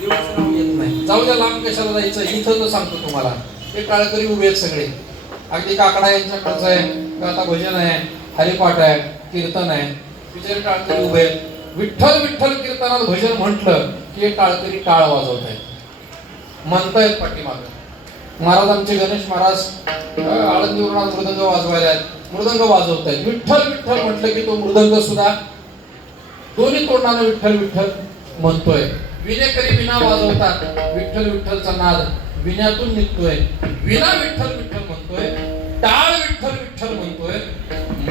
देवाचं नाव येत नाही. जाऊ द्या, लांब कशाला जायचं, इथं सांगतो तुम्हाला. हे काळकरी उभे आहेत सगळे. अगदी काकडा यांच्याकडचं आहे, गाता भजन आहे, हरिपाठ आहे, कीर्तन आहे. बिचारे टाळकरी उभे आहेत. विठ्ठल विठ्ठल कीर्तनात भजन म्हटलं की हे टाळकरी टाळ वाजवत आहेत, म्हणतायत पाठीमागं. महाराज आमचे गणेश महाराज आळंदीवरून मृदंग वाजवायला आहेत, मृदंग वाजवत आहेत. विठ्ठल विठ्ठल म्हटलं की तो मृदंग सुद्धा दोन्ही तोंडाने विठ्ठल विठ्ठल म्हणतोय. विनेकरी विना वाजवतात, विठ्ठल विठ्ठलचा नाद विण्यातून निघतोय. विना विठ्ठल विठ्ठल म्हणतोय, टाळ विठ्ठल विठ्ठल म्हणतोय,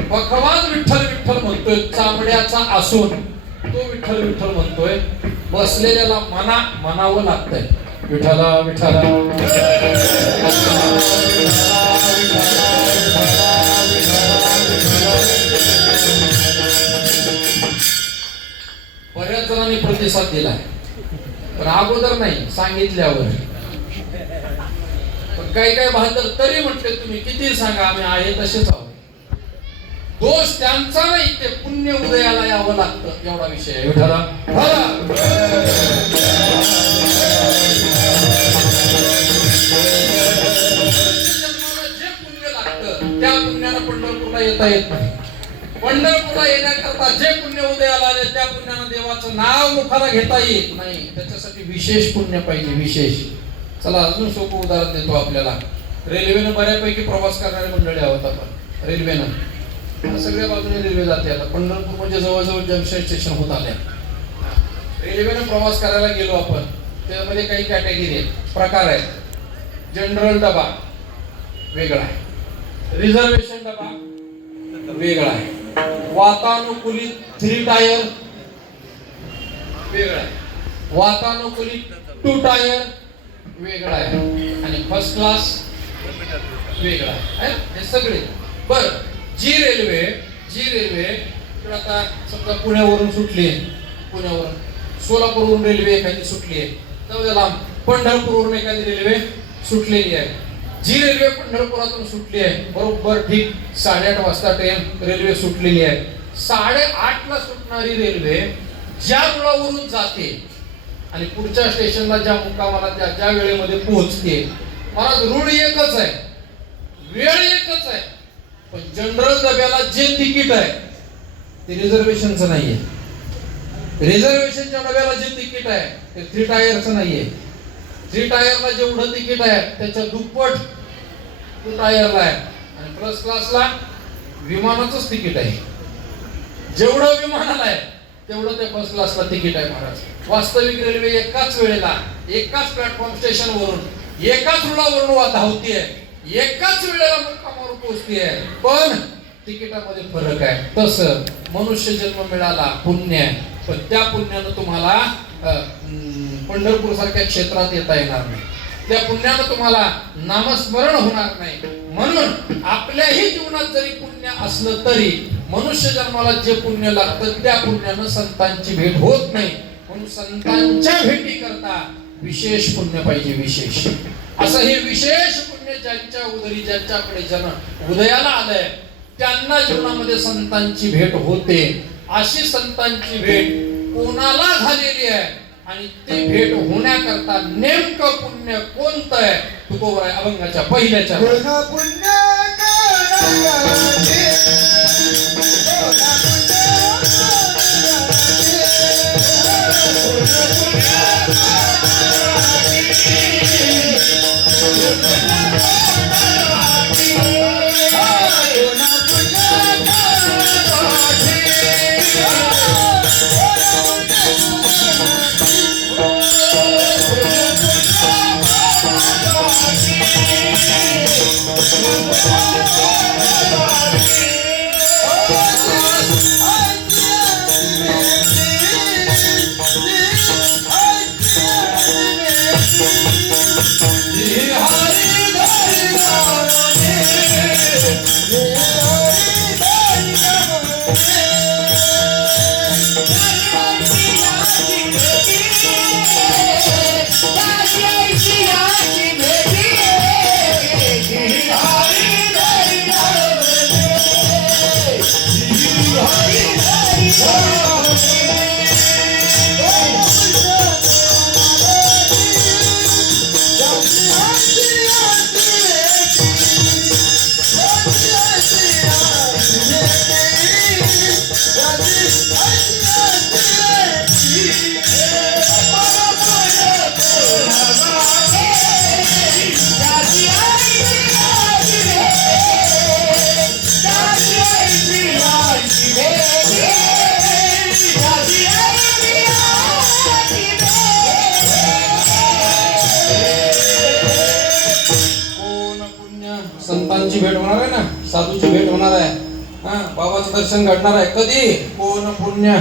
बकवास विठ्ठल विठ्ठल म्हणतोय, चामड्याचा असून तो विठ्ठल विठ्ठल म्हणतोय. बसलेल्याला म्हणावं लागतंय विठ्ठला विठ्ठला. बऱ्याच जणांनी प्रतिसाद दिलाय, पण अगोदर नाही, सांगितल्यावर. पण काही काही बहादर तरी म्हटले तुम्ही किती सांगा, आम्ही आहे तसेच आहोत. दोष त्यांचा नाही, ते पुण्य उदयाला यावं लागतं, एवढा विषय आहे. विठ्ठला जे पुण्य लागतं त्या पुण्यानं पंढरपूरला येता येत नाही. पंढरपूरला येण्याकरता जे पुण्य उदयाला आले त्या पुण्यानं देवाचं नाव मुखाला घेता येत नाही. त्याच्यासाठी विशेष पुण्य पाहिजे, विशेष. चला अजून सोपं उदाहरण देतो आपल्याला. रेल्वेनं बऱ्यापैकी प्रवास करणारी मंडळी आहोत आपण. रेल्वेनं सगळ्या बाजूने रेल्वे जाते. आता पंढरपूर म्हणजे जवळजवळ जंक्शन स्टेशन होत आले. रेल्वेनं प्रवास करायला गेलो आपण, त्यामध्ये काही कॅटेगरी आहेत, प्रकार आहेत. जनरल डबा वेगळा आहे, रिझर्वेशन डबा वेगळा आहे, वातानुकूलित 3 टायर वेगळा आहे, वातानुकूलित 2 टायर वेगळा आहे, आणि फर्स्ट क्लास वेगळा आहे. हे सगळे. बर, जी रेल्वे तर आता समजा पुण्यावरून सुटली, पुण्यावरून सोलापूरवरून रेल्वे एखादी सुटली आहे, तर लांब पंढरपूरवरून एखादी रेल्वे सुटलेली आहे. जी रेल्वे पंढरपुरातून सुटली आहे, बरोबर ठीक 8:30 वाजता ट्रेन रेल्वे सुटलेली आहे. 8:30 ला सुटणारी रेल्वे ज्या रुळावरून जाते आणि पुढच्या स्टेशनला ज्या मुक्कामाला ज्या वेळेमध्ये पोहोचते, मला रूळ एकच आहे, वेळ एकच आहे, पण जनरल डब्याला जे तिकीट आहे ते रिझर्वेशनचं नाहीये. रिझर्वेशनच्या डब्याला जे तिकीट आहे ते 3 टायरचं नाहीये. 3 टायरला जेवढं तिकीट आहे त्याच्या दुप्पट 2 टायरला आहे, आणि फर्स्ट क्लासला विमानाचंच तिकीट आहे. जेवढं विमानाला आहे तेवढं त्या फर्स्ट क्लासला तिकीट आहे महाराज. वास्तविक रेल्वे एकाच वेळेला एकाच प्लॅटफॉर्म स्टेशनवरून एकाच रुळावरून धावतीये, एकाच वेळेला मुक्कामावर पोहोचतीये, पण तिकिटामध्ये फरक आहे. तसं मनुष्य जन्म मिळाला पुण्य आहे, पण त्या पुण्यानं तुम्हाला पंढरपूर सारख्या क्षेत्रात येता येणार नाही. त्या पुण्यानं तुम्हाला नामस्मरण होणार नाही. म्हणून आपल्याही जीवनात जरी पुण्य असलं तरी मनुष्य जन्माला जे पुण्य लागतं त्या पुण्यानं संतांची भेट होत नाही. म्हणून संतांच्या भेटी करता विशेष पुण्य पाहिजे, विशेष. असं हे विशेष पुण्य ज्यांच्या उदरी, ज्यांच्याकडे जन उदयाला आलंय त्यांना जीवनामध्ये संतांची भेट होते. अशी संतांची भेट कोणाला झालेली आहे आणि ते भेट होण्याकरता नेमकं पुण्य कोणतं आहे, तुकोबर आहे अभंगाच्या पहिल्याच्या. संतांची भेट होणार आहे ना, साधूची भेट होणार आहे, बाबाचं दर्शन घडणार आहे. कधी? कोण पुण्य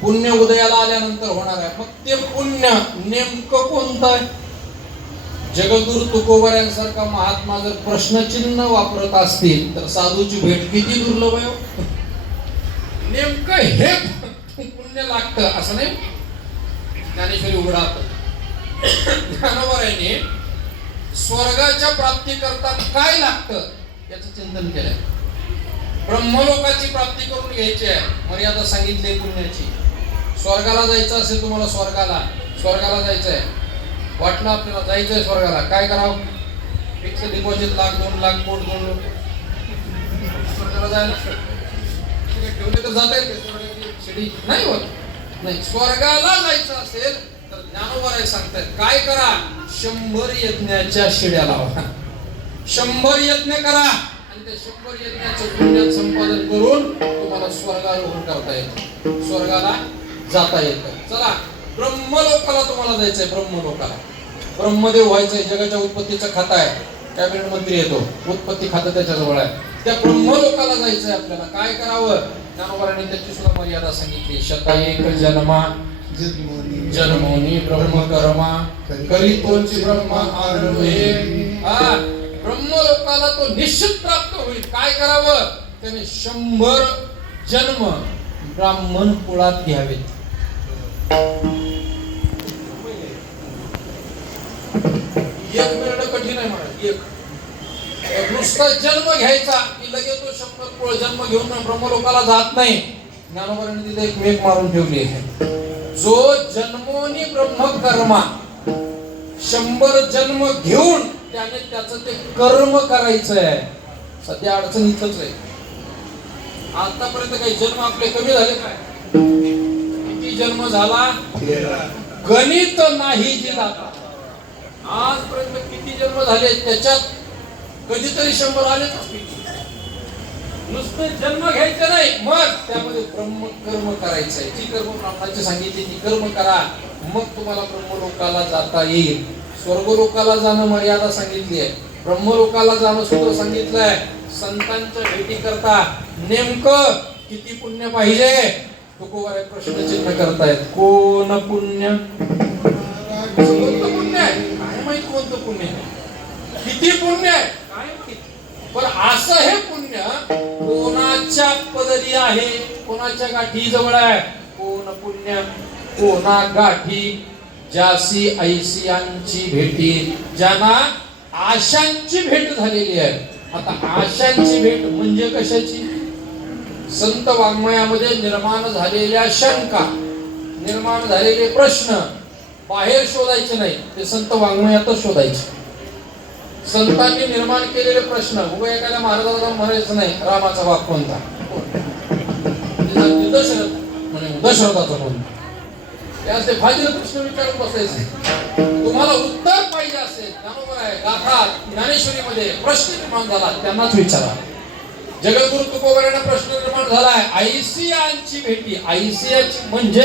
पुण्य उदयाला आल्यानंतर होणार आहे. मग ते पुण्य नेमकं कोणतं आहे? जगद्गुरु तुकोबाऱ्यांसारखा महात्मा जर प्रश्नचिन्ह वापरत असतील तर साधूची भेट किती दुर्लभ आहे. नेमकं हे पुण्य लागतं असं नाही. ज्ञानेश्वरी उघडात ज्ञानोबारायांनी स्वर्गाच्या प्राप्ती करता काय लागतं याचं चिंतन केलंय. ब्रह्मलोकाची प्राप्ती करून घ्यायची आहे, मर्यादा सांगितली पुण्याची. स्वर्गाला जायचं असेल तुम्हाला, स्वर्गाला जायचं आहे, वाटलं आपल्याला जायचंय स्वर्गाला, काय करावं? फिक्स डिपॉझिट 1,00,000, 2,00,000, कोट स्वर्गाला जायला ठेवले तर जाता येते शिडी नाही होत. नाही, स्वर्गाला जायचं असेल तर ज्ञानोबा सांगतात काय करा? 100 यज्ञाच्या शिड्या लावा. 100 यज्ञ करा आणि ते 100 यज्ञाचं पुण्य संपादन करून तुम्हाला स्वर्गारोहण करता येतं, स्वर्गाला जाता येतं. चला, ब्रह्मलोकाला तुम्हाला जायचंय. ब्रह्मलोकाला ब्रह्मदेव व्हायचंय. जगाच्या उत्पत्तीचं खाता आहे, कॅबिनेट मंत्री येतो, उत्पत्ती खातं त्याच्याजवळ आहे. त्या ब्रह्मलोकाला जायचंय आपल्याला. काय करावं? ज्ञानोबारांनी त्याची सुद्धा मर्यादा सांगितली. 101 जन्मा जन्मोनी ब्रह्मकर्मा करीतोची ब्रह्म आरंभे. ब्रह्मलोकाला तो निश्चित प्राप्त होईल. काय करावं? त्याने 100 जन्म ब्राह्मण कुळात घ्यावेत. एक मिनिट कठीण आहे महाराज. एक नुसता जन्म घ्यायचा की लगेच तो 100 कुळ जन्म घेऊन ब्रह्मलोकाला जात नाही. ज्ञानोबारांनी तिथे एक मेघ मारून ठेवली आहे. जो जन्मोनी ब्रह्मकर्मा 100 जन्म घेऊन त्याने त्याचं ते कर्म करायचं आहे. सध्या अडचण इथंच आहे. आतापर्यंत काही जन्म आपले कमी झाले काय? किती जन्म झाला? गणित नाही जे जाता. आजपर्यंत किती जन्म झाले त्याच्यात कधीतरी 100 आलेच असतील. नुसतं जन्म घ्यायचं नाही, मग त्यामध्ये ब्रह्मकर्म करायचंय. जी कर्म ब्राह्मणाची सांगितली ती कर्म करा, मग तुम्हाला ब्रह्मलोकाला जाता येईल. स्वर्गलोकाला जाणं मर्यादा सांगितली आहे, ब्रह्मलोकाला जाणं सूत्र सांगितलंय. संतांच्या भेटी करता नेमकं किती पुण्य पाहिजे? तुकोबारे प्रश्नचिन्ह करतायत. कोण पुण्य? कोणतं पुण्य आहे काय माहित? कोणतं पुण्य किती पुण्य आहे काय माहित? पण असं हे पुण्य कोणाच्या पदरी आहे, कोणाच्या गाठी जवळ आहे? कोण पुण्य? कोणा गाठी जासी ऐसियांची भेटी, ज्यांना आशांची भेट झालेली आहे. आता आशांची भेट म्हणजे कशाची? संत वाङ्मयामध्ये निर्माण झालेल्या शंका, निर्माण झालेले प्रश्न बाहेर शोधायचे नाही, ते संत वाङ्मयातच शोधायचे. संतांनी निर्माण केलेले प्रश्न उभे एखाद्या महाराजाला म्हणायचं नाही रामाचा बाप कोणता, दशरथ म्हणे दशरथाचा कोणता. त्यास ते फाजील प्रश्न विचारून बसायचे. तुम्हाला उत्तर पाहिजे असेल, ज्ञानोबा आहे गाथा ज्ञानेश्वरीमध्ये प्रश्न निर्माण झाला त्यांनाच विचारा. जगद्गुरु तुकोबाऱ्यांना प्रश्न निर्माण झालाय ऐसियांची भेटी. ऐसियाची म्हणजे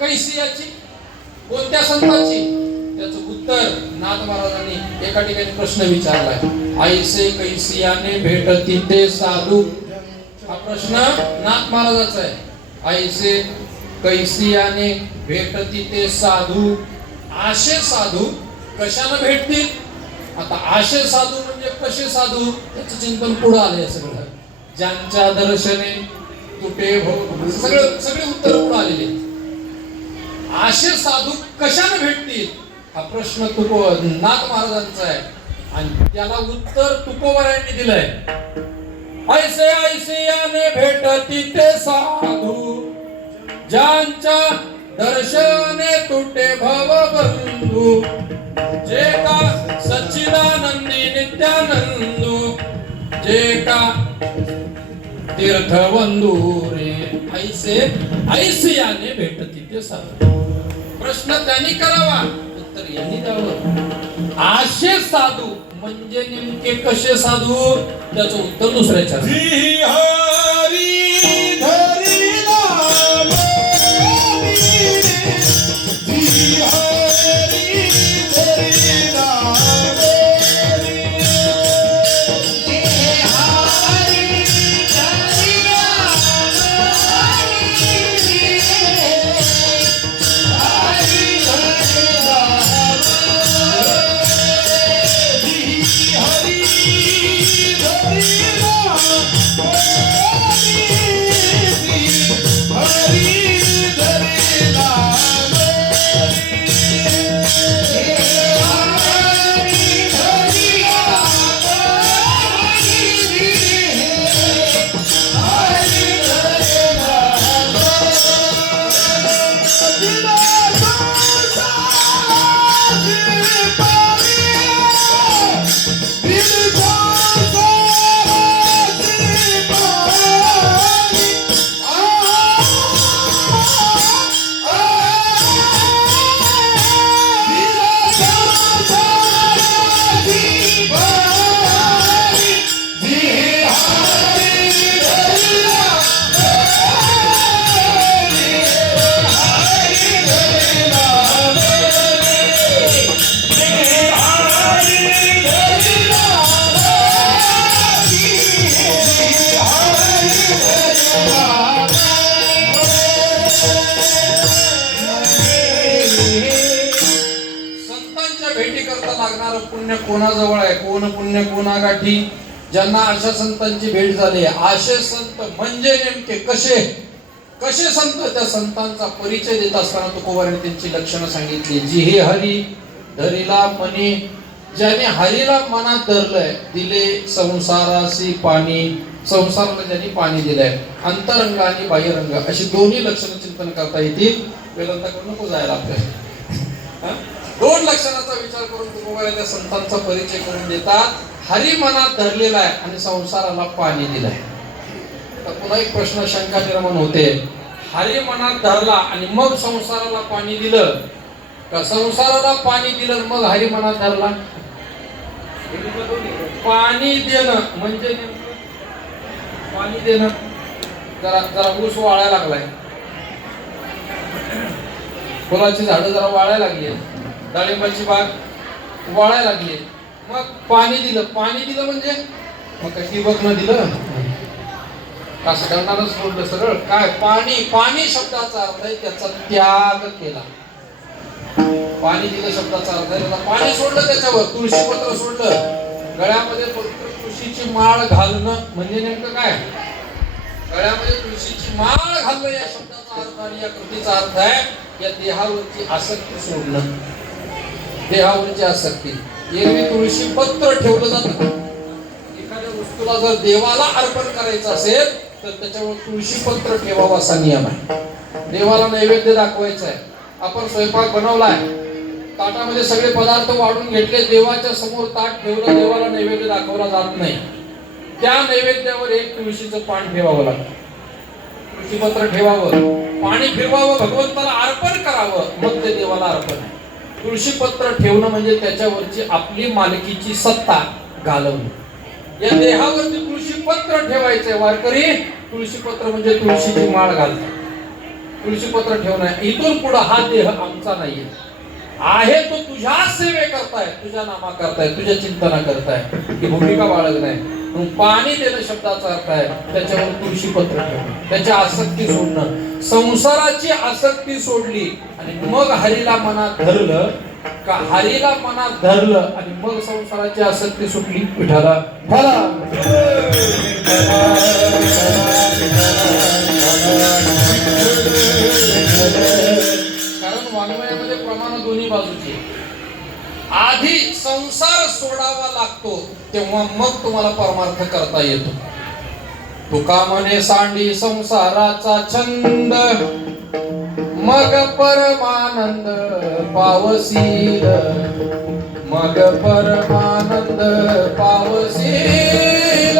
कैसियाची, कोणत्या संतांची? त्याचं उत्तर नाथ महाराजांनी एका ठिकाणी प्रश्न विचारलाय. ऐसे कैसियाने भेटती ते साधू. हा प्रश्न नाथ महाराजाचा आहे. ऐसे कैसियाने भेटती ते साधू. आशे साधू कशाने भेटतील? आता आशे साधू म्हणजे कसे साधू त्याचं चिंतन पुढे आलंय सगळं. ज्यांच्या दर्शने तुटे भव, सगळे उत्तर पुढे आलेले. आशे साधू कशाने भेटतील हा प्रश्न नाथ महाराजांचा आहे आणि त्याला उत्तर तुकोबाऱ्यांनी दिलंय. ऐसे ऐसियाने भेटती ते साधू, ज्यांच्या दर्शने तुटे भव बंधू. जे का सच्चिदानंदी नित्यानंदू, जे का तीर्थबंधू रे. ऐसे ऐसियाने भेटती ते साधू. प्रश्न त्यांनी करावा, उत्तर यांनी द्यावं. आशे साधू म्हणजे नेमके कसे साधू त्याचं उत्तर दुसऱ्याच्या. पुण्य कोणाजवळ आहे, कोण पुण्य कोणा गाठी. ज्यांना अशा संतांची भेट झाली, असे संत म्हणजे नेमके कसे कसे संत, त्या संतांचा परिचय देत असताना तुकोबाराने त्यांची लक्षणं सांगितली. जी हे हरी धरिला मनी, ज्याने हरीला मनात धरलंय, दिले संसारासी पाणी, संसाराला ज्यांनी पाणी दिलंय. अंतरंग आणि बाह्यरंग अशी दोन्ही लक्षणं चिंतन करता येतील. वेदांताकडून नको जायला आपल्याला. दोन लक्षणाचा विचार करून तुकोबारा त्या संतांचा परिचय करून देतात. हरी मनात धरलेला आहे आणि संसाराला पाणी दिलंय. तर पुन्हा एक प्रश्न शंका निर्माण होते, हरी मनात धरला आणि मग संसाराला पाणी दिलं, का संसाराला पाणी दिलं मग हरी मनात धरला? पाणी देणं म्हणजे पाणी देणं. जरा जरा ऊस वाळायला लागलाय, फुलाची झाडं जरा वाळायला लागली, डाळिंबाची बाग वाळायला लागली, मग पाणी दिलं. पाणी दिलं म्हणजे मग काही ठिबक न दिलं, असं करणारच बोललं सरळ. काय पाणी, पाणी शब्दाचा अर्थ आहे त्याचा त्याग केला. पाणी दिलं शब्दाचा अर्थ आहे त्याला पाणी सोडलं, त्याच्यावर तुळशी पत्र सोडलं, गळ्यामध्ये पवित्र तुळशीची माळ घालणं म्हणजे नेमकं काय? गळ्यामध्ये तुळशीची माळ घालणं या शब्दाचा अर्थ आणि या कृतीचा अर्थ आहे या देहावरची आसक्ती सोडणं. देहावरची आसक्ती. एरवी तुळशी पत्र ठेवलं जातं. एखाद्या वस्तूला जर देवाला अर्पण करायचं असेल तर त्याच्यावर तुळशी पत्र ठेवावा असा नियम आहे. देवाला नैवेद्य दाखवायचा आहे. आपण स्वयंपाक बनवलाय, ताटामध्ये सगळे पदार्थ वाढून घेतले, देवाच्या समोर ताट ठेवलं, देवाला नैवेद्य दाखवला जात नाही. त्या नैवेद्यावर एक तुळशीचं पान ठेवावं लागतं, तुळशी पत्र ठेवावं, पाणी फिरवावं, भगवंताला अर्पण करावं, मग ते देवाला अर्पण आहे. तुळशी पत्र ठेवणं म्हणजे त्याच्यावरची आपली मालकीची सत्ता घालवणं. या देहावरती तुळशी पत्र ठेवायचंय वारकरी. तुळशी पत्र म्हणजे तुळशीची माळ घालणं, तुळशी पत्र ठेवणं. इथून पुढे हा देह आमचा नाहीये, आहे तो तुझ्या सेवे करताय, तुझ्या नामा करताय, तुझ्या चिंतना करताय, ही भूमिका बाळगणं आहे. पाणी देणं शब्दाचा अर्थ आहे त्याच्यावर तुळशी पत्र ठेवणं, त्याची आसक्ती सोडणं. संसाराची आसक्ती सोडली आणि मग हरीला मनात धरलं, का हरीला मनात धरलं आणि मग संसाराची आसक्ती सुटली. विठाला कारण वाङ्मयामध्ये प्रमाण दोन्ही बाजूची. आधी संसार सोडावा लागतो तेव्हा मग तुम्हाला परमार्थ करता येतो. तुका म्हणे सांडी संसाराचा छंद, मग परमानंद पावसील, मग परमानंद पावसील,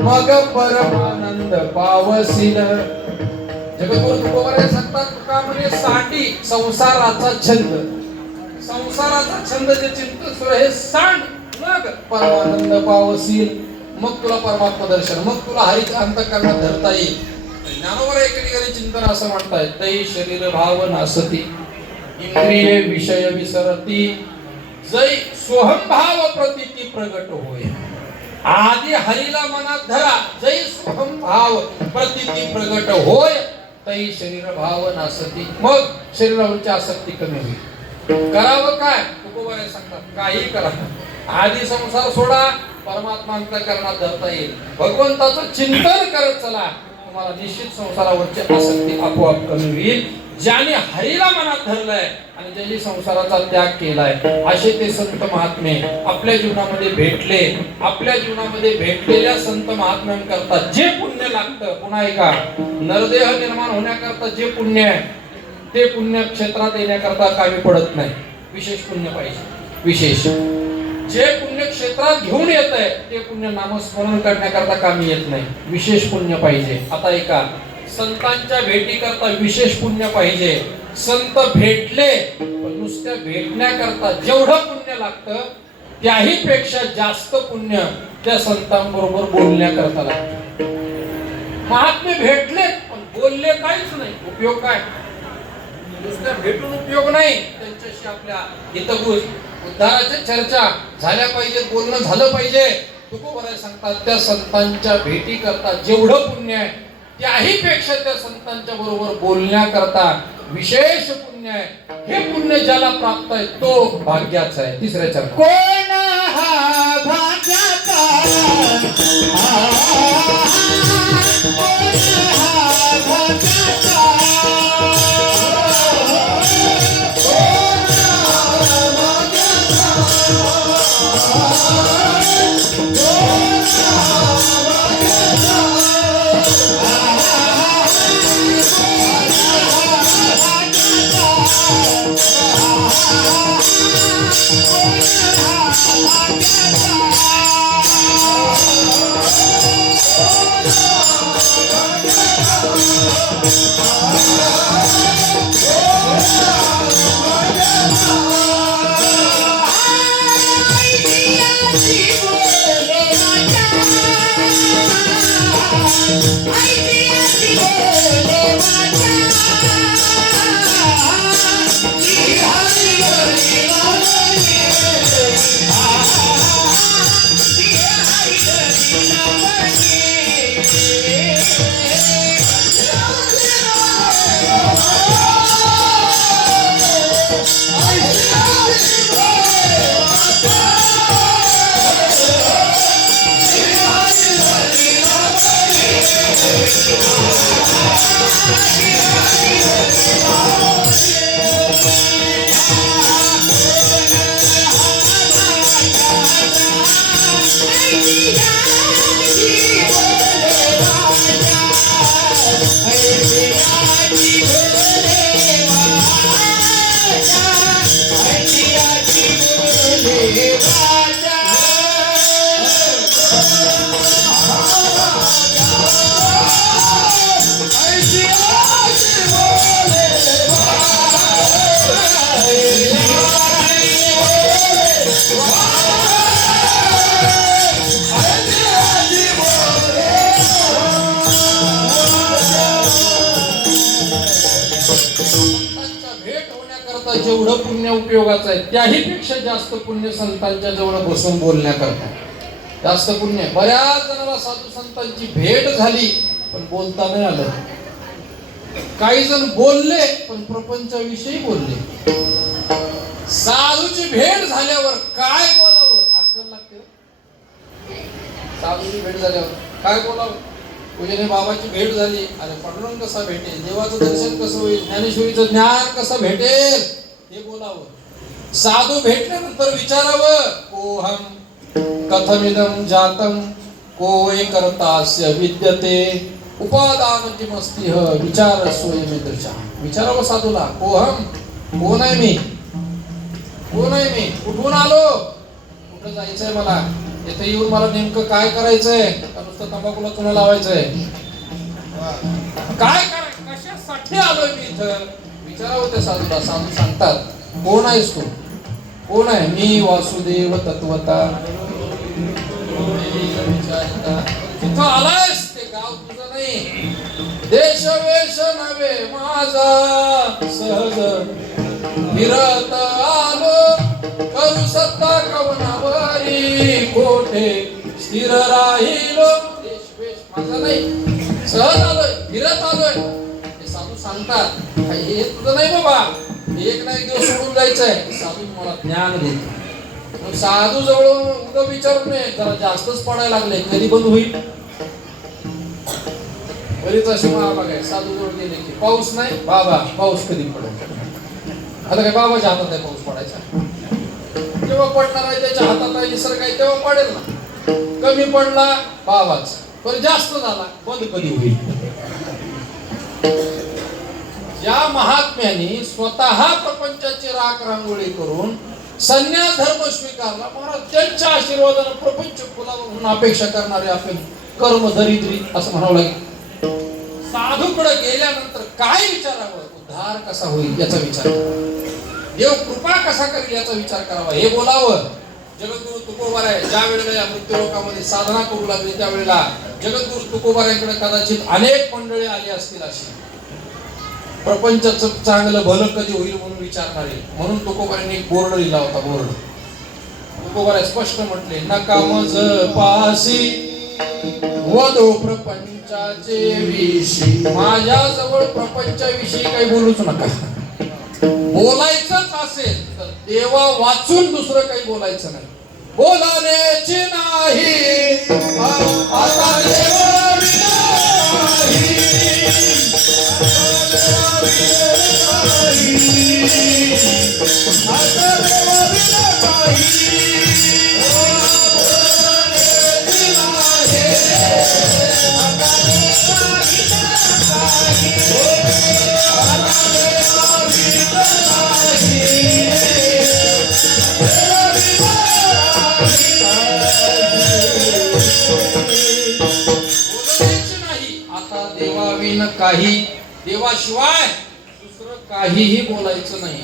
मग परमानंद पावसील. जगद्गुरु तुकोबाराय सांगतात, तुका म्हणे सांडी संसाराचा छंद, संसाराचा छंद जे चिंतन सुरू हे सांड, मग परमानंद पावसील, मग तुला परमात्मा दर्शन, मग तुला हरिच्या अंतःकरणात धरता येईल. ज्ञानोबा एके ठिकाणी चिंतन असं म्हणताय, तै शरीर भाव नासती, इंद्रिये विषय विसरती, जै सोहंभाव प्रतीती प्रगट होय. आधी हरीला मनात धरा, जै सोहंभाव प्रतीती प्रगट होय, तै शरीर भाव नासती, मग शरीरावरची आसक्ती कमी होईल. करावं काय? तुकोबाराय सांगतात, काही करा. आधी संसार सोडा, परमात्मा अंतःकरणात धरता येईल. भगवंताचं चिंतन करत चला, तुम्हाला निश्चित संसारावरची आसक्ती आपोआप कमी होईल. ज्याने हरीला मनात धरलंय आणि ज्यांनी संसाराचा त्याग केलाय, असे ते संत महात्मे आपल्या जीवनामध्ये भेटले. आपल्या जीवनामध्ये भेटलेल्या संत महात्म्यांकरता जे पुण्य लागतं, पुन्हा एका नरदेह निर्माण होण्याकरता जे पुण्य आहे ते पुण्य क्षेत्रात येण्याकरता कामी पडत नाही. विशेष पुण्य पाहिजे. विशेष जे पुण्य क्षेत्रात घेऊन येत आहे ते पुण्य नामस्मरण करण्याकरता कामी येत नाही. विशेष पुण्य पाहिजे. आता एका संतांच्या भेटी करता विशेष पुण्य पाहिजे. संत भेटले पण नुसत्या भेटण्याकरता जेवढं पुण्य लागतं त्याही पेक्षा जास्त पुण्य त्या संतांबरोबर बोलण्याकरता लागतं. महात्मे भेटले पण बोलले काहीच नाही, उपयोग काय? नुसत्या भेटून उपयोग नाही. त्यांच्याशी आपल्या हितगुज उद्धाराच्या चर्चा झाल्या पाहिजे, बोलणं झालं पाहिजे. तुकोबाराय सांगतात, त्या संतांच्या भेटी करता जेवढं पुण्य आहे त्याही पेक्षा त्या संतांच्या बरोबर बोलण्याकरता विशेष पुण्य आहे. हे पुण्य ज्याला प्राप्त आहे तो भाग्याचा आहे. तिसऱ्या चरणात कोण हा भाग्याचा कोण हा भाग्याचा जेवढं पुण्य उपयोगाचं आहे त्याही पेक्षा जास्त पुण्य संतांच्या जवळ बसून बोलण्याकरता जास्त पुण्य. बऱ्याच जणांना साधू संतांची भेट झाली पण बोलता नाही आलं. काही जण बोलले पण प्रपंचाविषयी बोलले. साधूची भेट झाल्यावर काय बोलावं अक्कल लागते. साधूची भेट झाल्यावर काय बोलावं. पूजेने बाबाची भेट झाली, अरे पांडुरंग कसा भेटेल, देवाचं दर्शन कसं होईल, ज्ञानेश्वरीचं ज्ञान कसं भेटेल हे बोलावं. साधू भेटल्यानंतर विचारावं कोहम कथमिदं जातं कोय कर्तास्य विद्यते उपादानजिमस्तिह विचार स्वयमेदृशा. विचारावं साधूला कोहम कोण आहे मी, कोण आहे मी, कुठून आलो, कुठं जायचंय मला, इथे येऊन मला नेमकं काय करायचंय, का नुसतं तंबाखूला चुना लावायचंय, काय करायचं, कशासाठी आलोय मी इथं विचारावं त्या साधूला. साधू सांगतात कोण आहेस तू, कोण आहे मी वासुदेव तत्वता. तिथं आलायस ते गाव तुझं नाही, देश वेश नव्हे माझा सहज फिरत आलो करू सत्ता कवनावरी कोठे स्थिर राहिलो. देश वेश माझा नाही, सहज आलोय फिरत आलोय. हे साधू सांगतात हे तुझं नाही बाबा, एक ना एक दिवस सोडून जायचंय. साधू तुम्हाला ज्ञान देतो. साधू जवळ उगं विचारून नये, जरा जास्तच पडायला लागले कधी बंद होईल. बरीच अशी बघाय साधू जवळ गेले की पाऊस नाही बाबा, पाऊस कधी पडेल. आता काय बाबाच्या हातात आहे पाऊस पडायचा, जेव्हा पडणार आहे त्याच्या हातात आहे निसर्ग आहे तेव्हा पडेल ना. कमी पडला बाबाच, पण जास्त झाला बंद कधी होईल. या महात्म्याने स्वतः प्रपंचाची राख रांगोळी करून संन्यास धर्म स्वीकारला. महाराज त्यांच्या आशीर्वादाने प्रपंच फुलावर म्हणून अपेक्षा करणारे आपण कर्म दरिद्री असं म्हणावं लागेल. साधूकडे गेल्यानंतर काय विचारावं, उद्धार कसा होईल याचा विचार करावा, देव कृपा कसा करेल याचा विचार करावा, हे बोलावं. जगद्गुरु तुकोबाराय ज्या वेळेला या मृत्यूलोकामध्ये साधना करू लागली त्यावेळेला जगद्गुरु तुकोबारायांकडे कदाचित अनेक मंडळी आली असतील अशी प्रपंचाचं चांगलं भलं कधी होईल म्हणून विचारणारे. म्हणून तुकोबारांनी एक बोर्ड लिहिला होता. बोर्ड तुकोबाराय स्पष्ट म्हटले, नका मज पासी वदो प्रपंच प्रपंचाचे विषयी माझ्याजवळ प्रपंचाविषयी काही बोलूच नका. बोलायचंच असेल तर देवा वाचून दुसरं काही बोलायचं नाही. बोलायचे नाही आता देवा नाही. आता देवा देवाविन काही देवाशिवाय दुसरं काहीही बोलायचं नाही.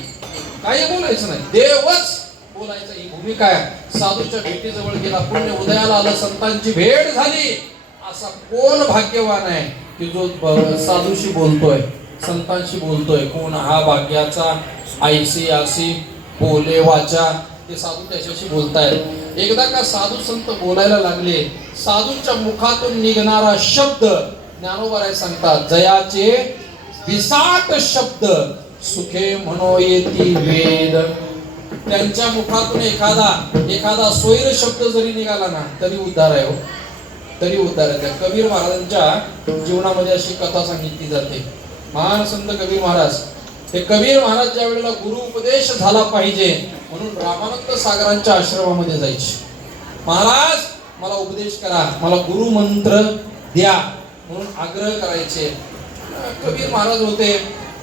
काही बोलायचं नाही, देवच बोलायचं. ही भूमिका आहे. साधूच्या भेटीजवळ गेला, पुण्य उदयाला आलं, संतांची भेट झाली. असा कोण भाग्यवान आहे की जो साधूशी बोलतोय, संतांशी बोलतोय? कोण हा भाग्याचा? ऐसी आसी बोले वाचा. ते साधू त्याच्याशी बोलतायत. एकदा का साधू संत बोलायला लागले, साधूंच्या मुखातून निघणारा शब्द ज्ञानोबा सांगतात, जयाचे विसाट शब्द सुखे म्हणो येती वेद. त्यांच्या मुखातून एखादा सोयर शब्द जरी निघाला ना तरी उद्धार आहे. तरी उद्धार आहे. कबीर महाराजांच्या जीवनामध्ये अशी कथा सांगितली जाते. महान संत कबीर महाराज, हे कबीर महाराज ज्या वेळेला गुरु उपदेश झाला पाहिजे म्हणून रामानंद सागरांच्या आश्रमामध्ये जायचे. महाराज मला उपदेश करा, मला गुरु मंत्र द्या म्हणून आग्रह करायचे. कबीर महाराज होते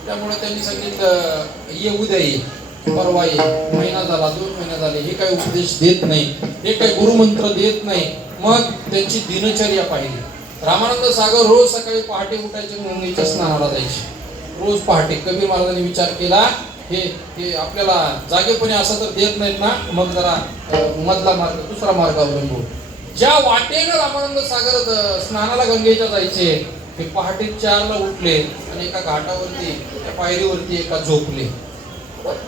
त्यामुळे त्यांनी सांगितलं, ये उद्या ये, परवा ये. महिना झाला, 2 महिने झाले, हे काही उपदेश देत नाही, हे काही गुरुमंत्र देत नाही. मग त्यांची दिनचर्या पाहिली. रामानंद सागर रोज सकाळी पहाटे उठायचे, गंगेच्या स्नानाला जायचे रोज पहाटे. कबीर महाराजांनी विचार केला, हे आपल्याला जागेपणे असं तर देत नाहीत ना, मग जरा मधला मार्ग, दुसरा मार्ग अवलंबू. ज्या वाटेनं रामानंद सागर स्नानाला गंगेच्या जायचे, हे पहाटे 4ला उठले आणि एका घाटावरती, त्या पायरीवरती एका झोपले.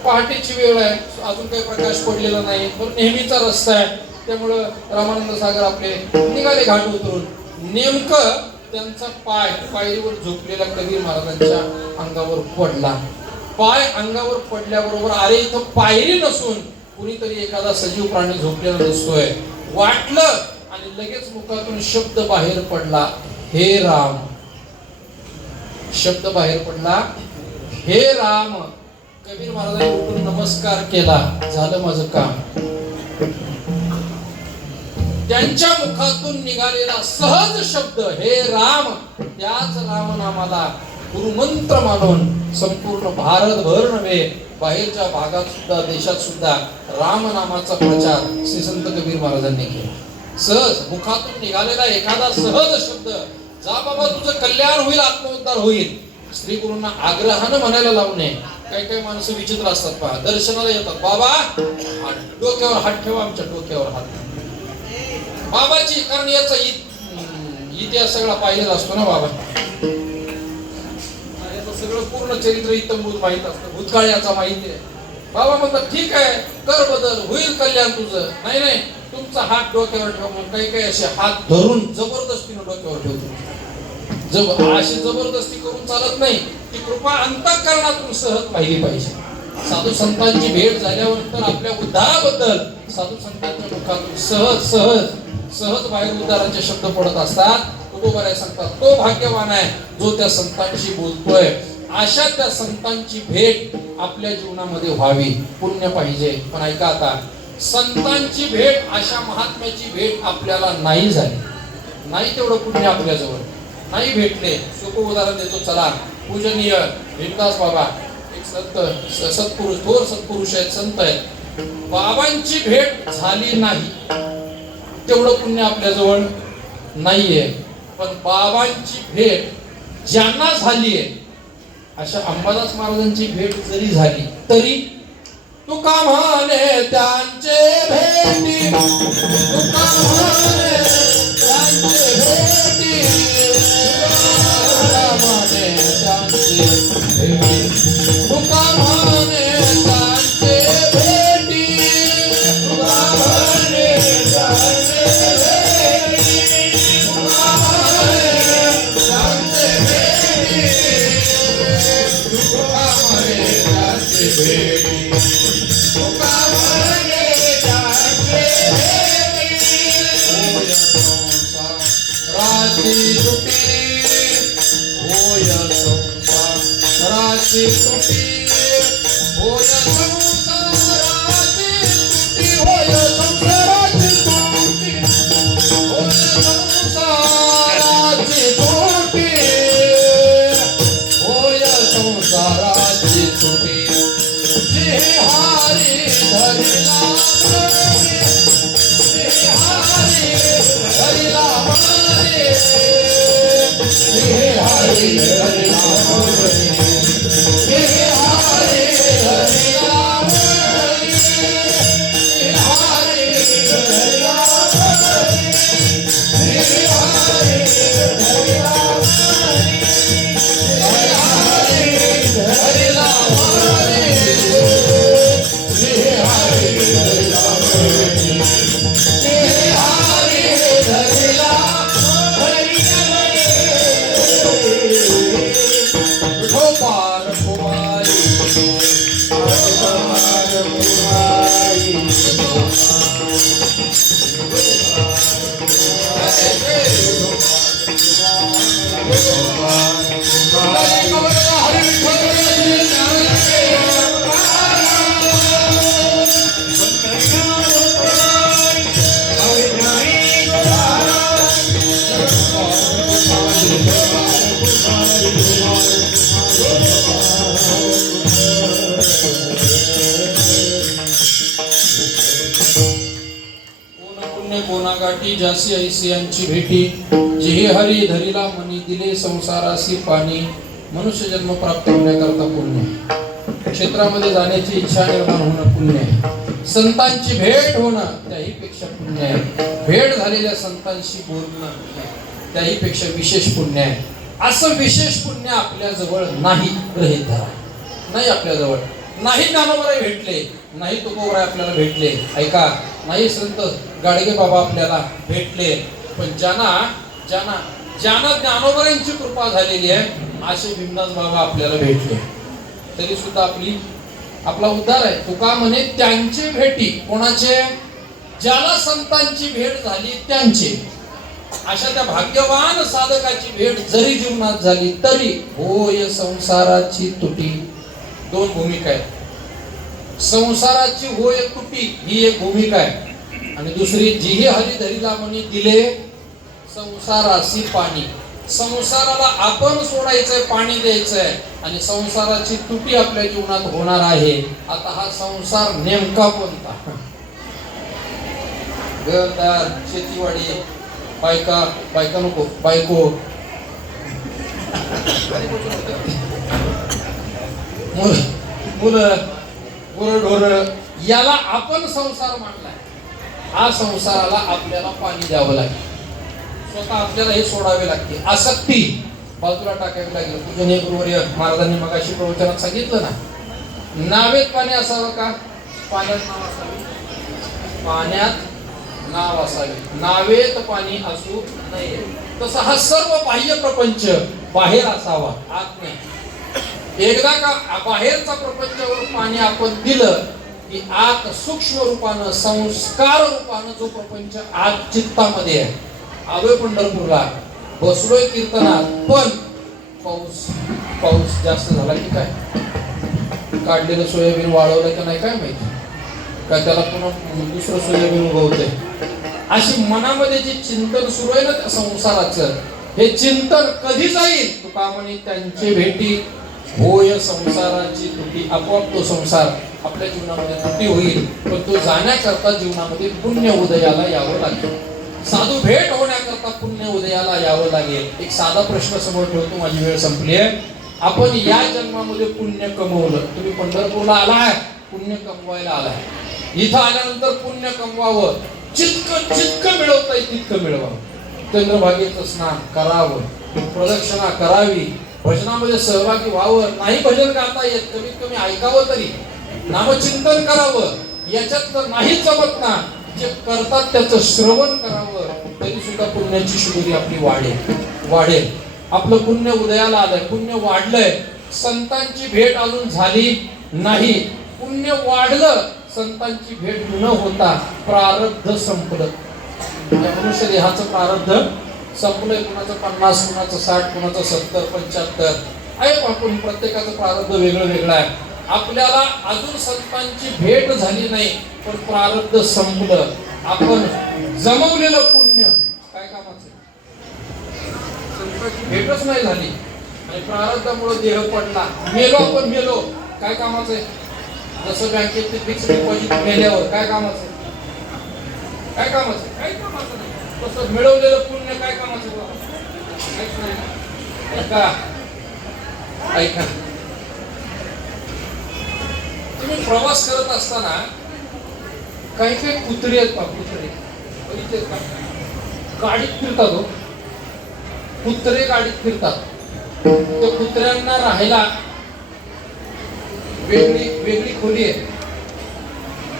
पहाटेची वेळ आहे, अजून काही प्रकाश पडलेला नाही, पण नेहमीचा रस्ता आहे. त्यामुळं रामानंद सागर आपले निघाले घाट उतरून. नेमकं त्यांचा पाय पायरीवर झोपलेल्या कबीर महाराजांच्या अंगावर पडला. पाय अंगावर पडल्याबरोबर, अरे इथं पायरी नसून कुणीतरी एखादा सजीव प्राणी झोपलेला दिसतोय वाटलं आणि लगेच मुखातून शब्द बाहेर पडला, हे राम. शब्द बाहेर पडला, हे राम. कबीर महाराजांनी उठून नमस्कार केला, झालं माझं काम. त्यांच्या मुखातून निघालेला सहज शब्द हे राम, त्याच रामनामाला गुरुमंत्र मानून संपूर्ण भारतभर नव्हे, बाहेरच्या भागात सुद्धा, देशात सुद्धा रामनामाचा प्रचार श्री संत कबीर महाराजांनी केला. सहज मुखातून निघालेला एखादा सहज शब्द, जा बाबा तुझं कल्याण होईल, आत्मोद्धार होईल. स्त्री गुरूंना आग्रहानं म्हणायला लावू नये. काही काही माणसं विचित्र असतात पहा, दर्शनाला येतात, बाबा डोक्यावर हात ठेवा, आमच्या डोक्यावर हात. बाबाची, कारण याचा इतिहास सगळा पाहिलेला असतो ना बाबा, याचं सगळं पूर्ण चरित्र इत्तमभूत माहित असतं, भूतकाळ याचा माहिती आहे. बाबा म्हणतात ठीक आहे, कर बदल, होईल कल्याण तुझं. नाही तुमचा हात डोक्यावर ठेवा. मग काही काही असे हात धरून जबरदस्तीने डोक्यावर ठेवतो. अशी जबरदस्ती करून चालत नाही. ती कृपा अंतःकरणातून सहज पाहिली पाहिजे. साधू संतांची भेट झाल्यानंतर आपल्या उद्धाराबद्दल साधू संतांच्या मुखातून सहज सहज सहज बाहेर उद्धाराचे शब्द पडत असतात. तुकोबाराय सांगतात, तो भाग्यवान आहे जो त्या संतांशी बोलतोय. अशा त्या संतांची भेट आपल्या जीवनामध्ये व्हावी, पुण्य पाहिजे. पण ऐका आता, संतांची भेट, अशा महात्म्याची भेट आपल्याला नाही झाली, नाही तेवढं पुण्य आपल्याजवळ नाही भेटले. सोपं उदाहरण देतो, चला. पूजनीय भीमदास बाबा, एक संत, सत्पुरुष, थोर सत्पुरुष आहेत, संत आहेत. बाबांची भेट झाली नाही, तेवढं पुण्य आपल्याजवळ नाहीये. पण बाबांची भेट ज्यांना झालीये, अशा अंबादास महाराजांची भेट जरी झाली तरी तुका म्हणे त्यांचे भेटी, तुका म्हणे त्यांचे भेटी, तुका म्हणे त्यांचे भेटी, तुका म्हणे त्यांचे भेटी, तुका म्हणे त्यांचे भेटी, तुका म्हणे संतांची भेटी तुका म्हणे जाचे होय संसाराची तुटी होय संसाराची तुटी होय संसाराची तुटी होय संसाराची तुटी होय संसाराची तुटी होय संसाराची तुटी जे हारी धरला मरे जे हारी धरला मरे जे हारी धरला मरे जे हारी धरला मरे जे हारी धरला मरे जे हारी धरला मरे जे हारी धरला मरे जे हारी धरला मरे जे हारी धरला ढोपार फुवाई कोण पुण्य कोणागाठी जासी ऐसी यांची भेटी जे हरी धरिला मनी दिले संसारासी पाणी मनुष्य जन्म प्राप्त होण्याकरता पुण्य क्षेत्रामध्ये जाण्याची इच्छा निर्माण होणं पुण्य आहे संतांची भेट होणं त्याही पेक्षा पुण्य आहे भेट झालेल्या संतांशी बोलणं त्याही पेक्षा विशेष पुण्य आहे असं विशेष पुण्य आपल्या जवळ नाही गृहीत धरा नाही आपल्या जवळ नाही ज्ञानोबराय भेटले नाही तुकोबराय आपल्याला भेटले ऐका नाही संत गाडगे बाबा आपल्याला भेटले पण ज्यांना ज्ञानोबरायांची कृपा झालेली आहे असे भीमदास बाबा आपल्याला भेटले तरी सुद्धा आपला उद्धार आहे तुका म्हणे त्यांचे भेटी कोणाचे ज्याला संतांची भेट झाली त्यांचे अशा त्या भाग्यवान साधकाची भेट जरी जीवनात झाली तरी होय संसाराची तुटी दोन भूमिका आहेत संसाराची होय तुटी ही एक भूमिका आहे आणि दुसरी जीही हरी धरिला मनी दिले संसारासी पाणी संसाराला आपण सोडायचंय पाणी द्यायचंय आणि संसाराची तुटी आपल्या जीवनात होणार आहे आता हा संसार नेमका कोणता घरदार शेतीवाडी बायका नको बायको मुलं गुरढोर याला आपण संसार मानलाय हा संसाराला आपल्याला पाणी द्यावं लागेल स्वतः आपल्याला हे सोडावे लागते आसक्ती बाजूला टाकावी लागेल पूजनीय गुरुवर्य महाराजांनी मगाशी प्रवचनात सांगितलं ना नावेत पाणी असावं का पाण्यात नाव असावे पाण्यात नाव असावे नावेत पाणी असू नये तसं हा सर्व बाह्य प्रपंच बाहेर असावा आत नाही एकदा का बाहेरचा प्रपंचावर पाणी आपण दिलं की आत सूक्ष्म रूपानं संस्कार रूपानं जो प्रपंच आत चित्तामध्ये आहे आलोय पंढरपूरला बसलोय कीर्तनात पण पाऊस जास्त झाला की काय काढलेलं सोयाबीन वाळवलं का नाही काय माहिती का त्याला पुन्हा दुसरं सोयाबीन उगवतंय अशी मनामध्ये जे चिंतन सुरू आहे ना त्या संसाराचं हे चिंतन कधी जाईल तुका म्हणे त्यांची भेटी होय संसाराची तुटी आपोआप तो संसार आपल्या जीवनामध्ये तुटी होईल पण तो जाण्याकरता जीवनामध्ये पुण्य उदयाला यावं लागेल साधू भेट होण्याकरता पुण्य उदयाला यावं लागेल एक साधा प्रश्न समोर ठेवतो माझी वेळ संपली आहे आपण या जन्मामध्ये पुण्य कमवलं तुम्ही पंढरपूरला आलाय पुण्य कमवायला आलाय इथं आल्यानंतर पुण्य कमवावं जितकं मिळवता येईल तितकं मिळवावं चंद्रभागेचं स्नान करावं प्रदक्षिणा करावी भजनामध्ये सहभागी व्हावं नाही भजन गाता येत कमीत कमी ऐकावं तरी नामचिंतन करावं याच्यात नाही जमत ना जे करतात त्याचं श्रवण करावं तरी सुद्धा पुण्याची शुद्धी आपली वाढेल आपलं पुण्य उदयाला आलंय पुण्य वाढलंय संतांची भेट अजून झाली नाही. पुण्य वाढलं, संतांची भेट न होता प्रारब्ध संपलं. या मनुष्य देहाचं प्रारब्ध संपलंय. कुणाचं 50, कुणाचं 60, कुणाचं 70, 75 आहे. आपण प्रत्येकाचं प्रारब्ध वेगळं वेगळं आहे. आपल्याला अजून संतांची भेट झाली नाही, पण प्रारब्ध संपलं. आपण जमवलेलं पुण्य काय कामाचं? संतांची भेटच नाही झाली आणि प्रारब्धामुळे देह पडला, मेलो. आपण मेलो, काय कामाचं आहे? जसं बँकेत फिक्स डिपॉझिट मेल्यावर काय कामाचं? काय कामाचं? काही कामाचं नाही. तसं मिळवलेलं पुण्य काय कामाचं? काहीच नाही. ऐका ऐका, तुम्ही प्रवास करत असताना काही काही कुत्रे आहेत, कुत्रे बघितले का? गाडीत फिरतात हो. कुत्रे गाडीत फिरतात. त्या कुत्र्यांना राहायला वेगळी वेगळी खोली आहे,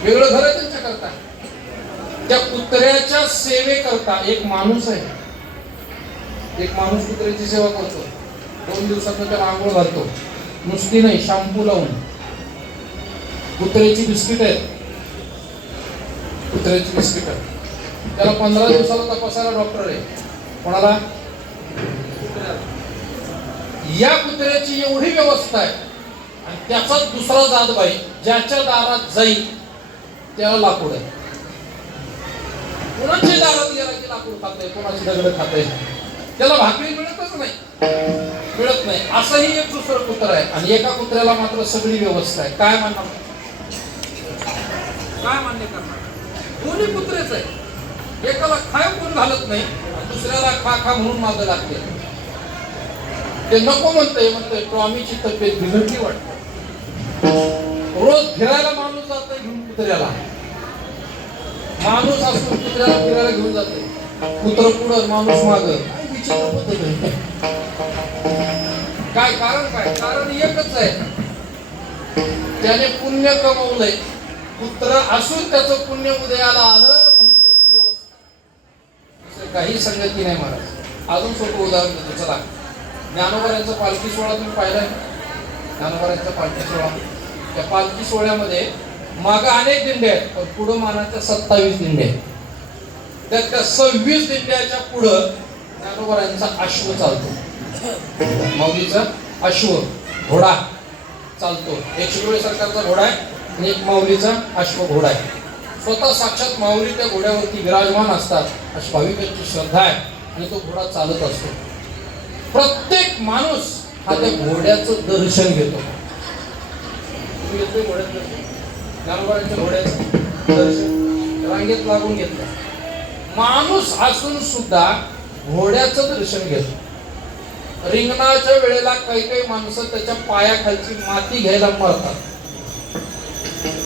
वेगळं घर आहे त्यांच्याकरता. त्या कुत्र्याच्या सेवेकरता एक माणूस आहे. एक माणूस कुत्र्याची सेवा करतो. 2 दिवसात त्याला आंघोळ घालतो. नुसती नाही, शॅम्पू लावून. कुत्र्याची बिस्किट आहेत, कुत्र्याची बिस्किट. त्याला 15 दिवसाला तपासायला डॉक्टर आहे. कोणाला? या कुत्र्याची एवढी व्यवस्था आहे. आणि त्याचा दुसरा जातबाई ज्याच्या दारात जाईल त्याला लाकूड आहे. कोणाच्या दारात गेला की लाकूड खातंय, कोणाची दगड खातंय. त्याला भाकरी मिळतच नाही, मिळत नाही. असंही एक दुसरं कुत्र आहे. आणि एका कुत्र्याला मात्र सगळी व्यवस्था आहे. काय म्हणणार? काय मान्य करणार? दोन्ही कुत्रेच आहे. एकाला खाय कोण घालत नाही, दुसऱ्याला खा खा म्हणून मागं लागते. ते नको म्हणतंय टॉमीची तब्येत बिघडली वाटते. रोज फिरायला माणूस जातोय घेऊन कुत्र्याला. माणूस असतो कुत्र्याला फिरायला घेऊन जाते. कुत्र पुढं, माणूस मागं. काय विचित्र पद्धत आहे. काय कारण? काय कारण? एकच आहे, त्याने पुण्य कमवलंय. कुत्र असून त्याचं पुण्य उदयाला आलं म्हणून त्याची व्यवस्था. काही संगती नाही महाराज. अजून सोपं उदाहरण देतो. चला, ज्ञानोबांचा पालखी सोहळा तुम्ही पाहिलाय? ज्ञानोबांचा पालखी सोहळा. त्या पालखी सोहळ्यामध्ये मागं अनेक दिंड्या आहेत, पण पुढं मानाच्या 27 दिंड्या आहेत. त्या 26 दिंड्याच्या पुढं ज्ञानोबांचा अश्व चालतो. माऊलीचा अश्व, घोडा चालतो. एक शिरोळे सरकारचा घोडा आहे आणि एक माऊलीचा अश्व घोडा आहे. स्वतः साक्षात माऊली त्या घोड्यावरती विराजमान असतात, अशी भाविकांची श्रद्धा आहे. आणि तो घोडा चालत असतो. प्रत्येक माणूस हा त्या घोड्याचं दर्शन घेतो. तुम्ही येतोय घोड्याचं दर्शन? ज्ञानोबांच्या घोड्याचं दर्शन रांगेत लागून घेतलं. माणूस असून सुद्धा घोड्याचं दर्शन घेतो. रिंगणाच्या वेळेला काही काही माणसं त्याच्या पायाखालची माती घ्यायला मरतात.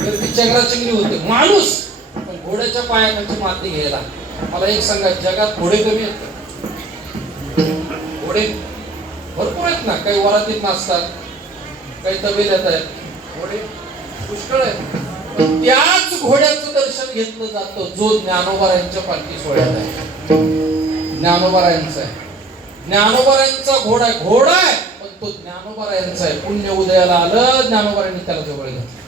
ती चंगराचंगरी होते. माणूस पण घोड्याच्या पायाखालची माती घ्यायला. मला एक सांगा, जगात घोडे कमी आहेत? घोडे भरपूर आहेत ना. काही वरातीत नाचतात, काही तबेल्यात आहेत. घोडे पुष्कळ आहेत. पण त्याच घोड्याचं दर्शन घेतलं जातं जो ज्ञानोबारायांच्या पालखी सोहळ्यात आहे. ज्ञानोबारायांचा आहे. ज्ञानोबारायांचा घोडा आहे. घोडा आहे पण तो ज्ञानोबारायांचा आहे. पुण्य उदयाला आलं, ज्ञानोबारायांनी त्याला जवळ घेतलं.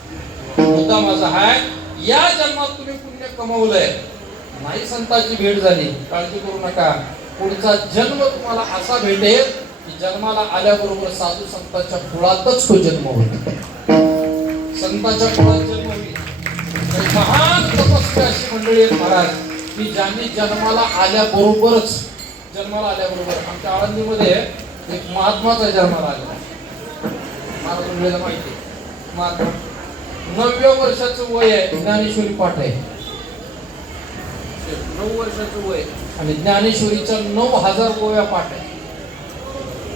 मुद्दा माझा आहे, या जन्मात तुम्ही पुण्य कमवलंय. नाही संतांची भेट झाली, काळजी करू नका. पुढचा जन्म तुम्हाला असा भेटेल की जन्माला आल्याबरोबर साधू संतांच्या कुळातच तो जन्म होईल. संतांच्या कुळात जन्म होईल. महान तपस्वी अशी मंडळी आहेत महाराज, की ज्यांनी जन्माला आल्याबरोबर आमच्या आळंदीमध्ये एक महात्माचा जन्माला आलेला. महाराज माहिती आहे. महात्मा 9व्या वर्षाचं वय आहे. ज्ञानेश्वरी पाठ आहे. 9 वर्षाचं वय आणि ज्ञानेश्वरीच्या 9000 गोव्या पाठ आहे.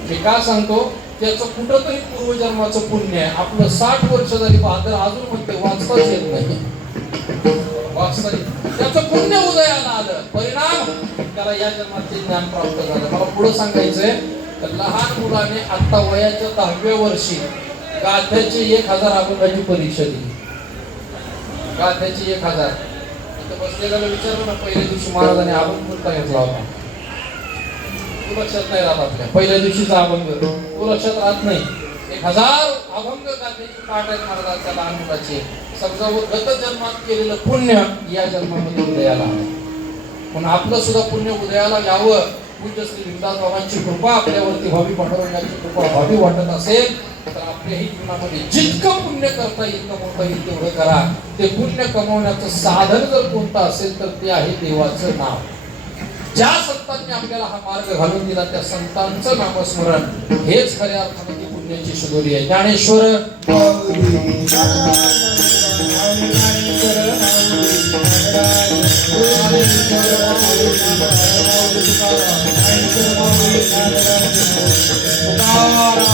मी का सांगतो, त्याचं कुठं तरी पूर्वजन्माचं पुण्य आहे. आपलं 60 वर्ष झाली, बहादर अजून म्हणते वाचताच येत नाही. वाचता त्याचं पुण्य उदयाला आलं, परिणाम त्याला या जन्माचे ज्ञान प्राप्त झालं. मला पुढे सांगायचंय, तर लहान मुलाने आता वयाच्या 10व्या वर्षी गाथ्याची 1000 अभंगाची परीक्षा दिली. गाथ्याची 1000. बसलेल्याला विचारलं ना, पहिल्या दिवशी महाराजांनी अभंग कोणता घेतला होता? तो लक्षात नाही राहत आपल्या. पहिल्या दिवशीचा अभंग तो लक्षात राहत नाही. 1000 अभंग गाथेची पाठ आहे महाराजांच्या लहान मुलाची. समजा गत जन्मात केलेलं पुण्य या जन्मामध्ये उदयाला आलं. पण आपलं सुद्धा पुण्य उदयाला यावं, पूज्य श्री विद्यास बाबांची कृपा आपल्यावरती व्हावी, पांडुरंगाची कृपा व्हावी वाटत असेल तर आपल्याही जीवनामध्ये जितकं पुण्य करता येईल कमवता येईल तेवढं करा. ते पुण्य कमवण्याचं साधन जर कोणतं असेल तर ते आहे देवाचं नाव. ज्या संतांनी आपल्याला हा मार्ग घालून दिला त्या संतांचं नामस्मरण हेच खऱ्या अर्थाने पुण्याची शिदोरी आहे. ज्ञानेश्वर तुकाराम